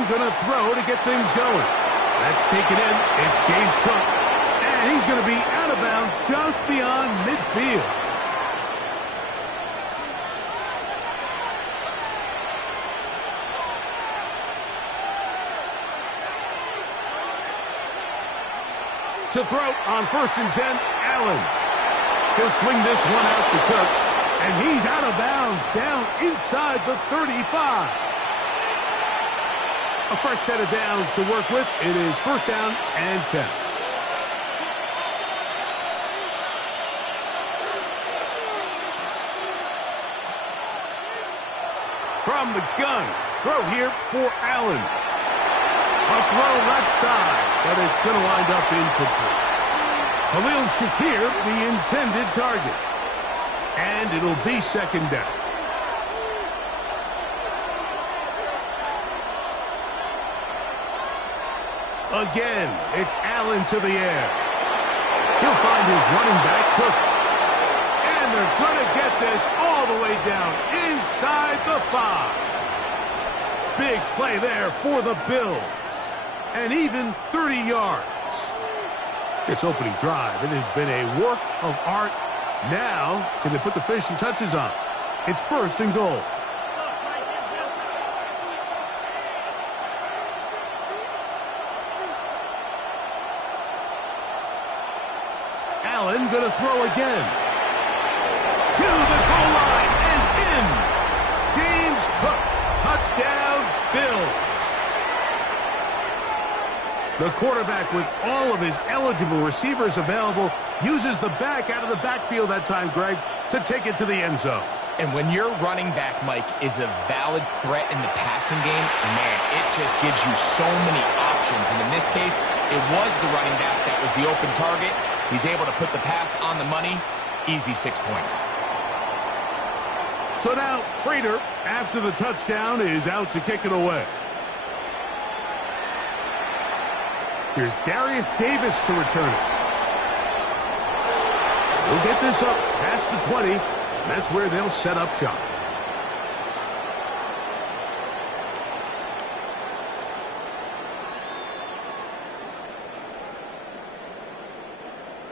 Going to throw to get things going. That's taken in. It's James Cook. And he's going to be out of bounds just beyond midfield. To throw on 1st and 10, Allen. He'll swing this one out to Cook. And he's out of bounds down inside the 35. A fresh set of downs to work with. It is 1st down and 10. From the gun, throw here for Allen. A throw left side, but it's going to wind up incomplete. Khalil Shakir, the intended target. And it'll be 2nd down. Again, it's Allen to the air. He'll find his running back, Cook. And they're going to get this all the way down inside the 5. Big play there for the Bills. And even 30 yards. This opening drive, it has been a work of art. Now, can they put the finishing touches on? It's 1st and goal. Allen going to throw again. To the goal line and in. James Cook. Touchdown, Bills. The quarterback, with all of his eligible receivers available, uses the back out of the backfield that time, Greg, to take it to the end zone. And when your running back, Mike, is a valid threat in the passing game, man, it just gives you so many options. And in this case, it was the running back that was the open target. He's able to put the pass on the money. Easy 6 points. So now, Prater, after the touchdown, is out to kick it away. Here's Darius Davis to return it. We'll get this up past the 20. That's where they'll set up shop.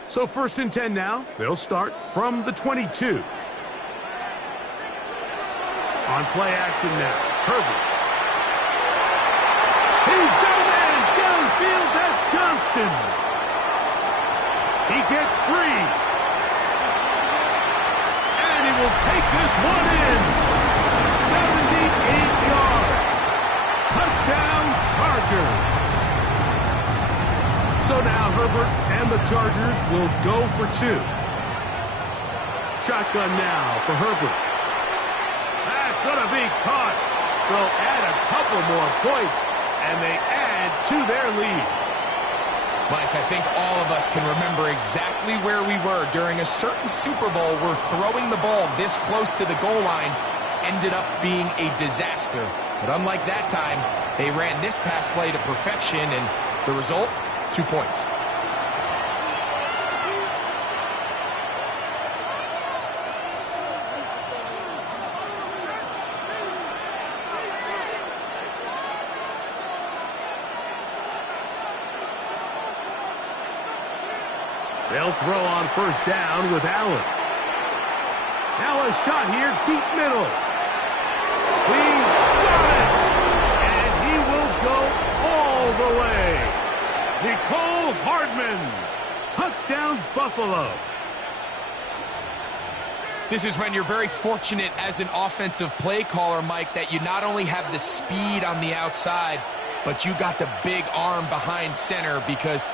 So 1st and 10 now. They'll start from the 22. On play action now. Herbert. He's got a man downfield. That's Johnston. He gets free. And he will take this one in. 78 yards. Touchdown, Chargers. So now Herbert and the Chargers will go for two. Shotgun now for Herbert. That's going to be caught. So add a couple more points, and they add to their lead. Mike, I think all of us can remember exactly where we were during a certain Super Bowl where throwing the ball this close to the goal line ended up being a disaster. But unlike that time, they ran this pass play to perfection, and the result, 2 points. They'll throw on first down with Allen. Now a shot here, deep middle. He's got it! And he will go all the way. Nicole Hardman. Touchdown, Buffalo. This is when you're very fortunate as an offensive play caller, Mike, that you not only have the speed on the outside, but you got the big arm behind center, because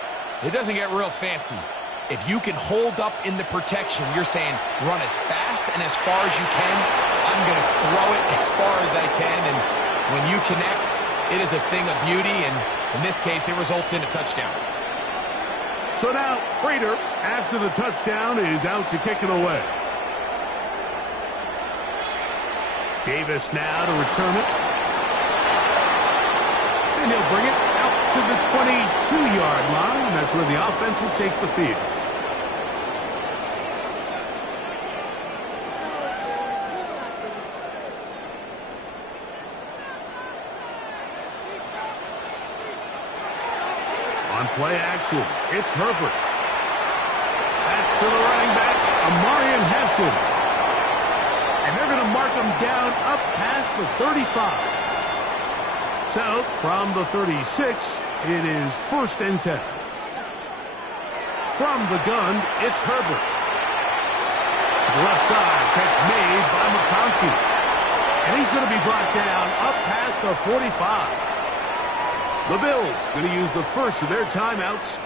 it doesn't get real fancy. If you can hold up in the protection, you're saying run as fast and as far as you can. I'm going to throw it as far as I can, and when you connect, it is a thing of beauty, and in this case, it results in a touchdown. So now, Prater, after the touchdown, is out to kick it away. Davis now to return it. And he'll bring it out to the 22-yard line. That's where the offense will take the field. On play action, it's Herbert. That's to the running back, Amarian Hampton. And they're going to mark him down up past the 35. So, from the 36, it is 1st and 10. From the gun, it's Herbert. To the left side, catch made by McConkey. And he's going to be brought down up past the 45. The Bills going to use the first of their timeouts.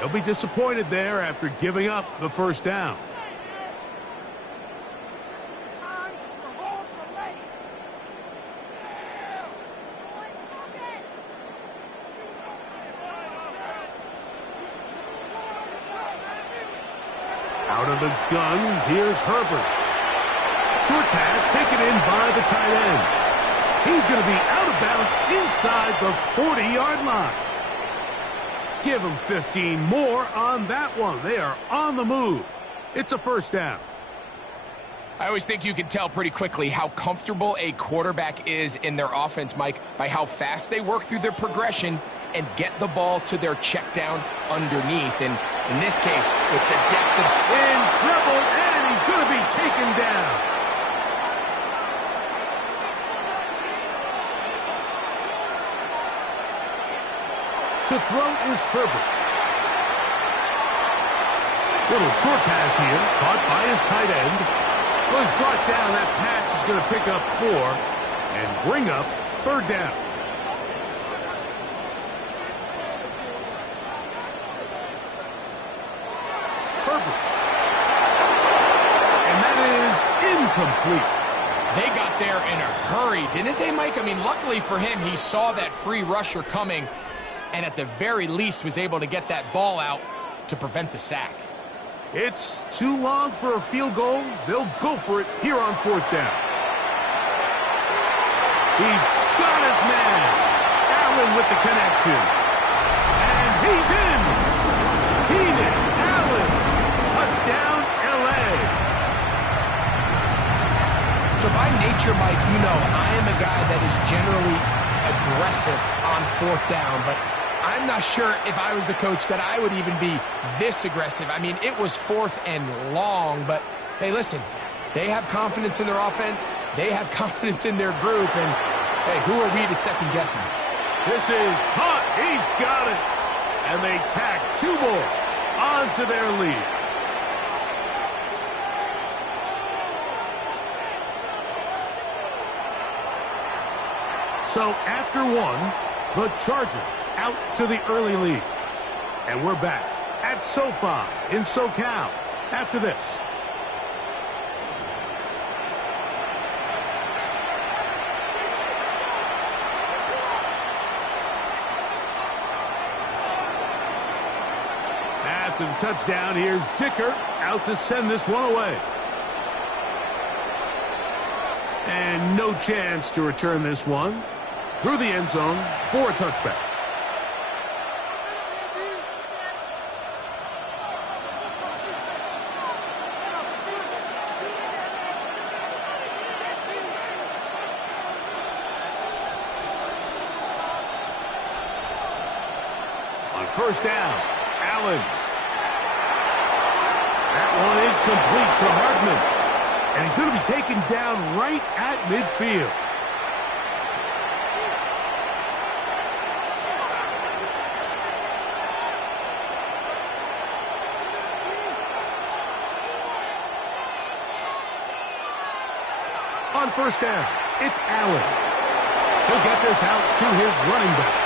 They'll be disappointed there after giving up the first down. Out of the gun, here's Herbert. Short pass taken in by the tight end. He's going to be out of bounds inside the 40-yard line. Give him 15 more on that one. They are on the move. It's a first down. I always think you can tell pretty quickly how comfortable a quarterback is in their offense, Mike, by how fast they work through their progression and get the ball to their check down underneath. And in this case, with the depth of in trouble, and he's going to be taken down. To throw is Herbert. Little short pass here, caught by his tight end. Was brought down. That pass is going to pick up 4 and bring up 3rd down. Herbert. And that is incomplete. They got there in a hurry, didn't they, Mike? I mean, luckily for him, he saw that free rusher coming, and at the very least was able to get that ball out to prevent the sack. It's too long for a field goal. They'll go for it here on 4th down. He's got his man. Allen with the connection. And he's in. Keenan Allen. Touchdown, L.A. So by nature, Mike, you know I am a guy that is generally aggressive on 4th down, but I'm not sure if I was the coach that I would even be this aggressive. I mean, it was 4th and long, but hey, listen, they have confidence in their offense. They have confidence in their group, and hey, who are we to second guess them? This is hot. He's got it. And they tack 2 more on to their lead. So after one, the Chargers out to the early lead. And we're back at SoFi in SoCal after this. After the touchdown, here's Dicker out to send this one away. And no chance to return this one through the end zone for a touchback. On first down, Allen. That one is complete to Hardman. And he's going to be taken down right at midfield. On first down, it's Allen. He'll get this out to his running back.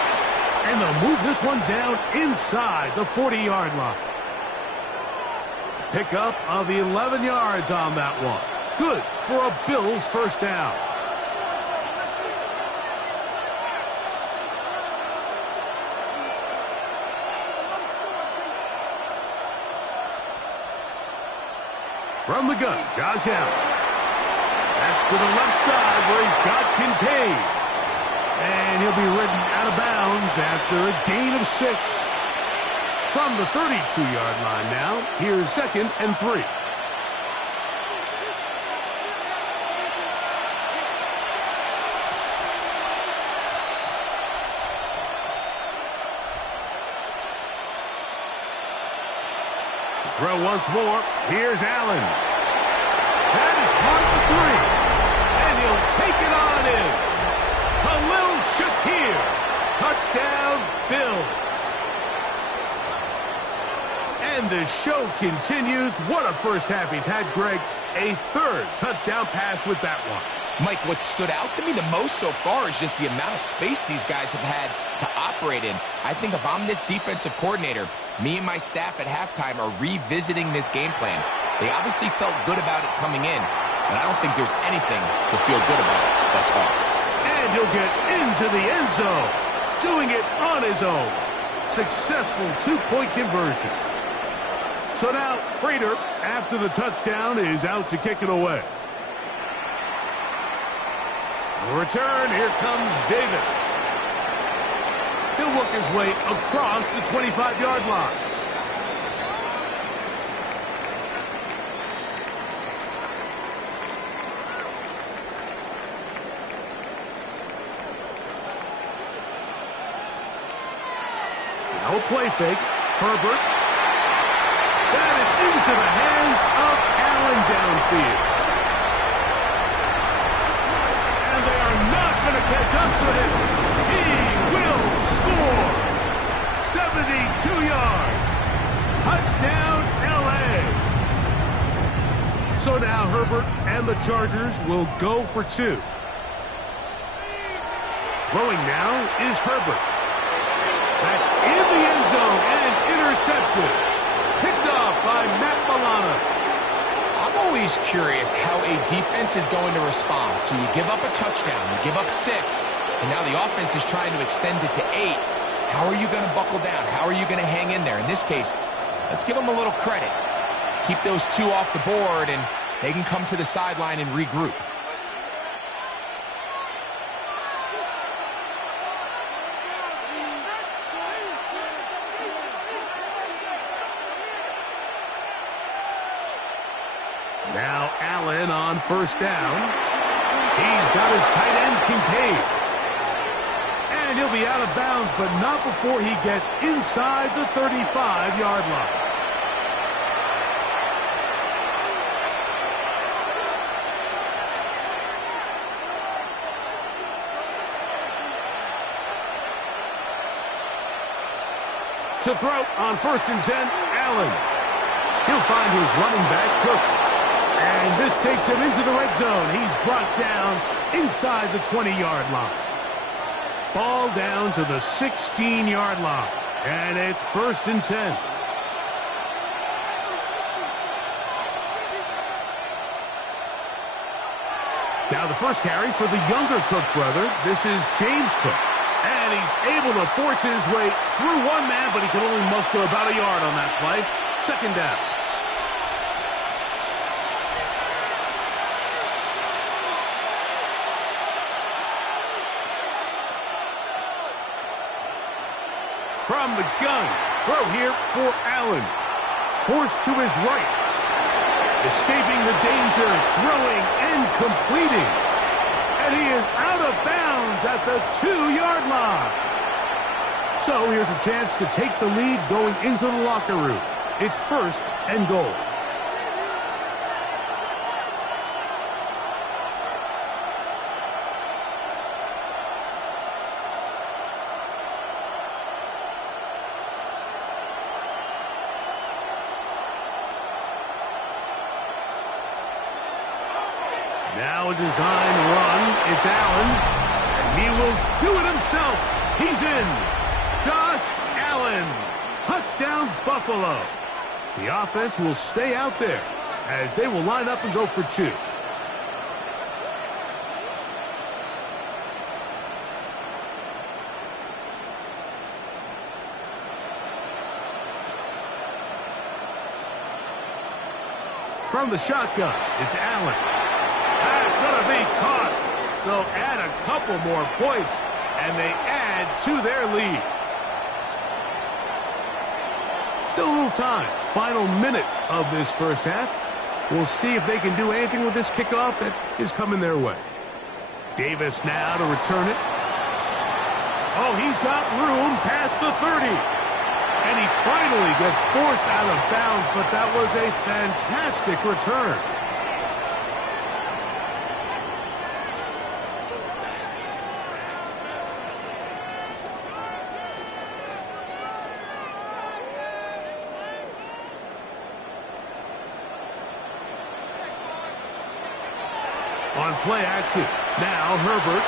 And they'll move this one down inside the 40-yard line. Pickup of 11 yards on that one. Good for a Bills first down. From the gun, Josh Allen. That's to the left side where he's got Kincaid. And he'll be ridden out of bounds after a gain of 6. From the 32-yard line now, here's 2nd and 3. To throw once more, here's Allen. That is caught at the 3. And he'll take it on in. Khalil Shakir. Touchdown, Bills. And the show continues. What a first half he's had, Greg. A 3rd touchdown pass with that one. Mike, what stood out to me the most so far is just the amount of space these guys have had to operate in. I think if I'm this defensive coordinator, me and my staff at halftime are revisiting this game plan. They obviously felt good about it coming in, but I don't think there's anything to feel good about thus far. And he'll get into the end zone, doing it on his own. Successful 2-point conversion. So now, Prater, after the touchdown, is out to kick it away. Return, here comes Davis. He'll work his way across the 25-yard line. Now a play fake. Herbert. That is into the hands of Allen downfield. And they are not going to catch up to him. He will score. 72 yards. Touchdown, L.A. So now Herbert and the Chargers will go for 2. Throwing now is Herbert. That's in the end zone and intercepted. Picked off by Matt Milano. I'm always curious how a defense is going to respond. So you give up a touchdown, you give up 6, and now the offense is trying to extend it to 8. How are you going to buckle down? How are you going to hang in there? In this case, let's give them a little credit. Keep those 2 off the board, and they can come to the sideline and regroup. Now Allen on first down. He's got his tight end, Kincaid. And he'll be out of bounds, but not before he gets inside the 35-yard line. To throw on 1st and 10, Allen. He'll find his running back, Cook. And this takes him into the red zone. He's brought down inside the 20-yard line. Ball down to the 16-yard line. And it's 1st and 10. Now the first carry for the younger Cook brother. This is James Cook. And he's able to force his way through one man, but he can only muster about a yard on that play. 2nd down. From the gun, throw here for Allen. Forced to his right. Escaping the danger, throwing and completing. And he is out of bounds at the 2-yard line. So here's a chance to take the lead going into the locker room. It's 1st and goal. Now a design run. It's Allen. And he will do it himself. He's in. Josh Allen. Touchdown, Buffalo. The offense will stay out there as they will line up and go for 2. From the shotgun, it's Allen. That's going to be caught. So add a couple more points, and they add to their lead. Still a little time. Final minute of this first half. We'll see if they can do anything with this kickoff that is coming their way. Davis now to return it. Oh, he's got room past the 30. And he finally gets forced out of bounds, but that was a fantastic return. On play action. Now Herbert.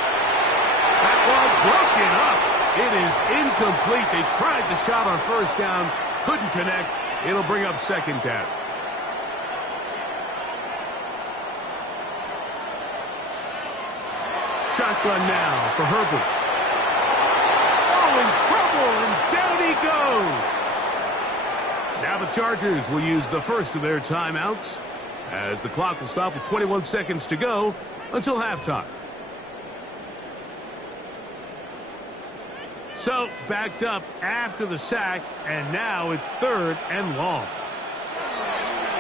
That ball broken up. It is incomplete. They tried the shot on 1st down. Couldn't connect. It'll bring up 2nd down. Shotgun now for Herbert. Oh, in trouble, and down he goes. Now the Chargers will use the first of their timeouts, as the clock will stop with 21 seconds to go until halftime. So, backed up after the sack, and now it's 3rd and long.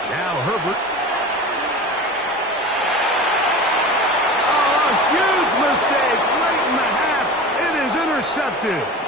Now Herbert. Oh, a huge mistake late in the half. It is intercepted.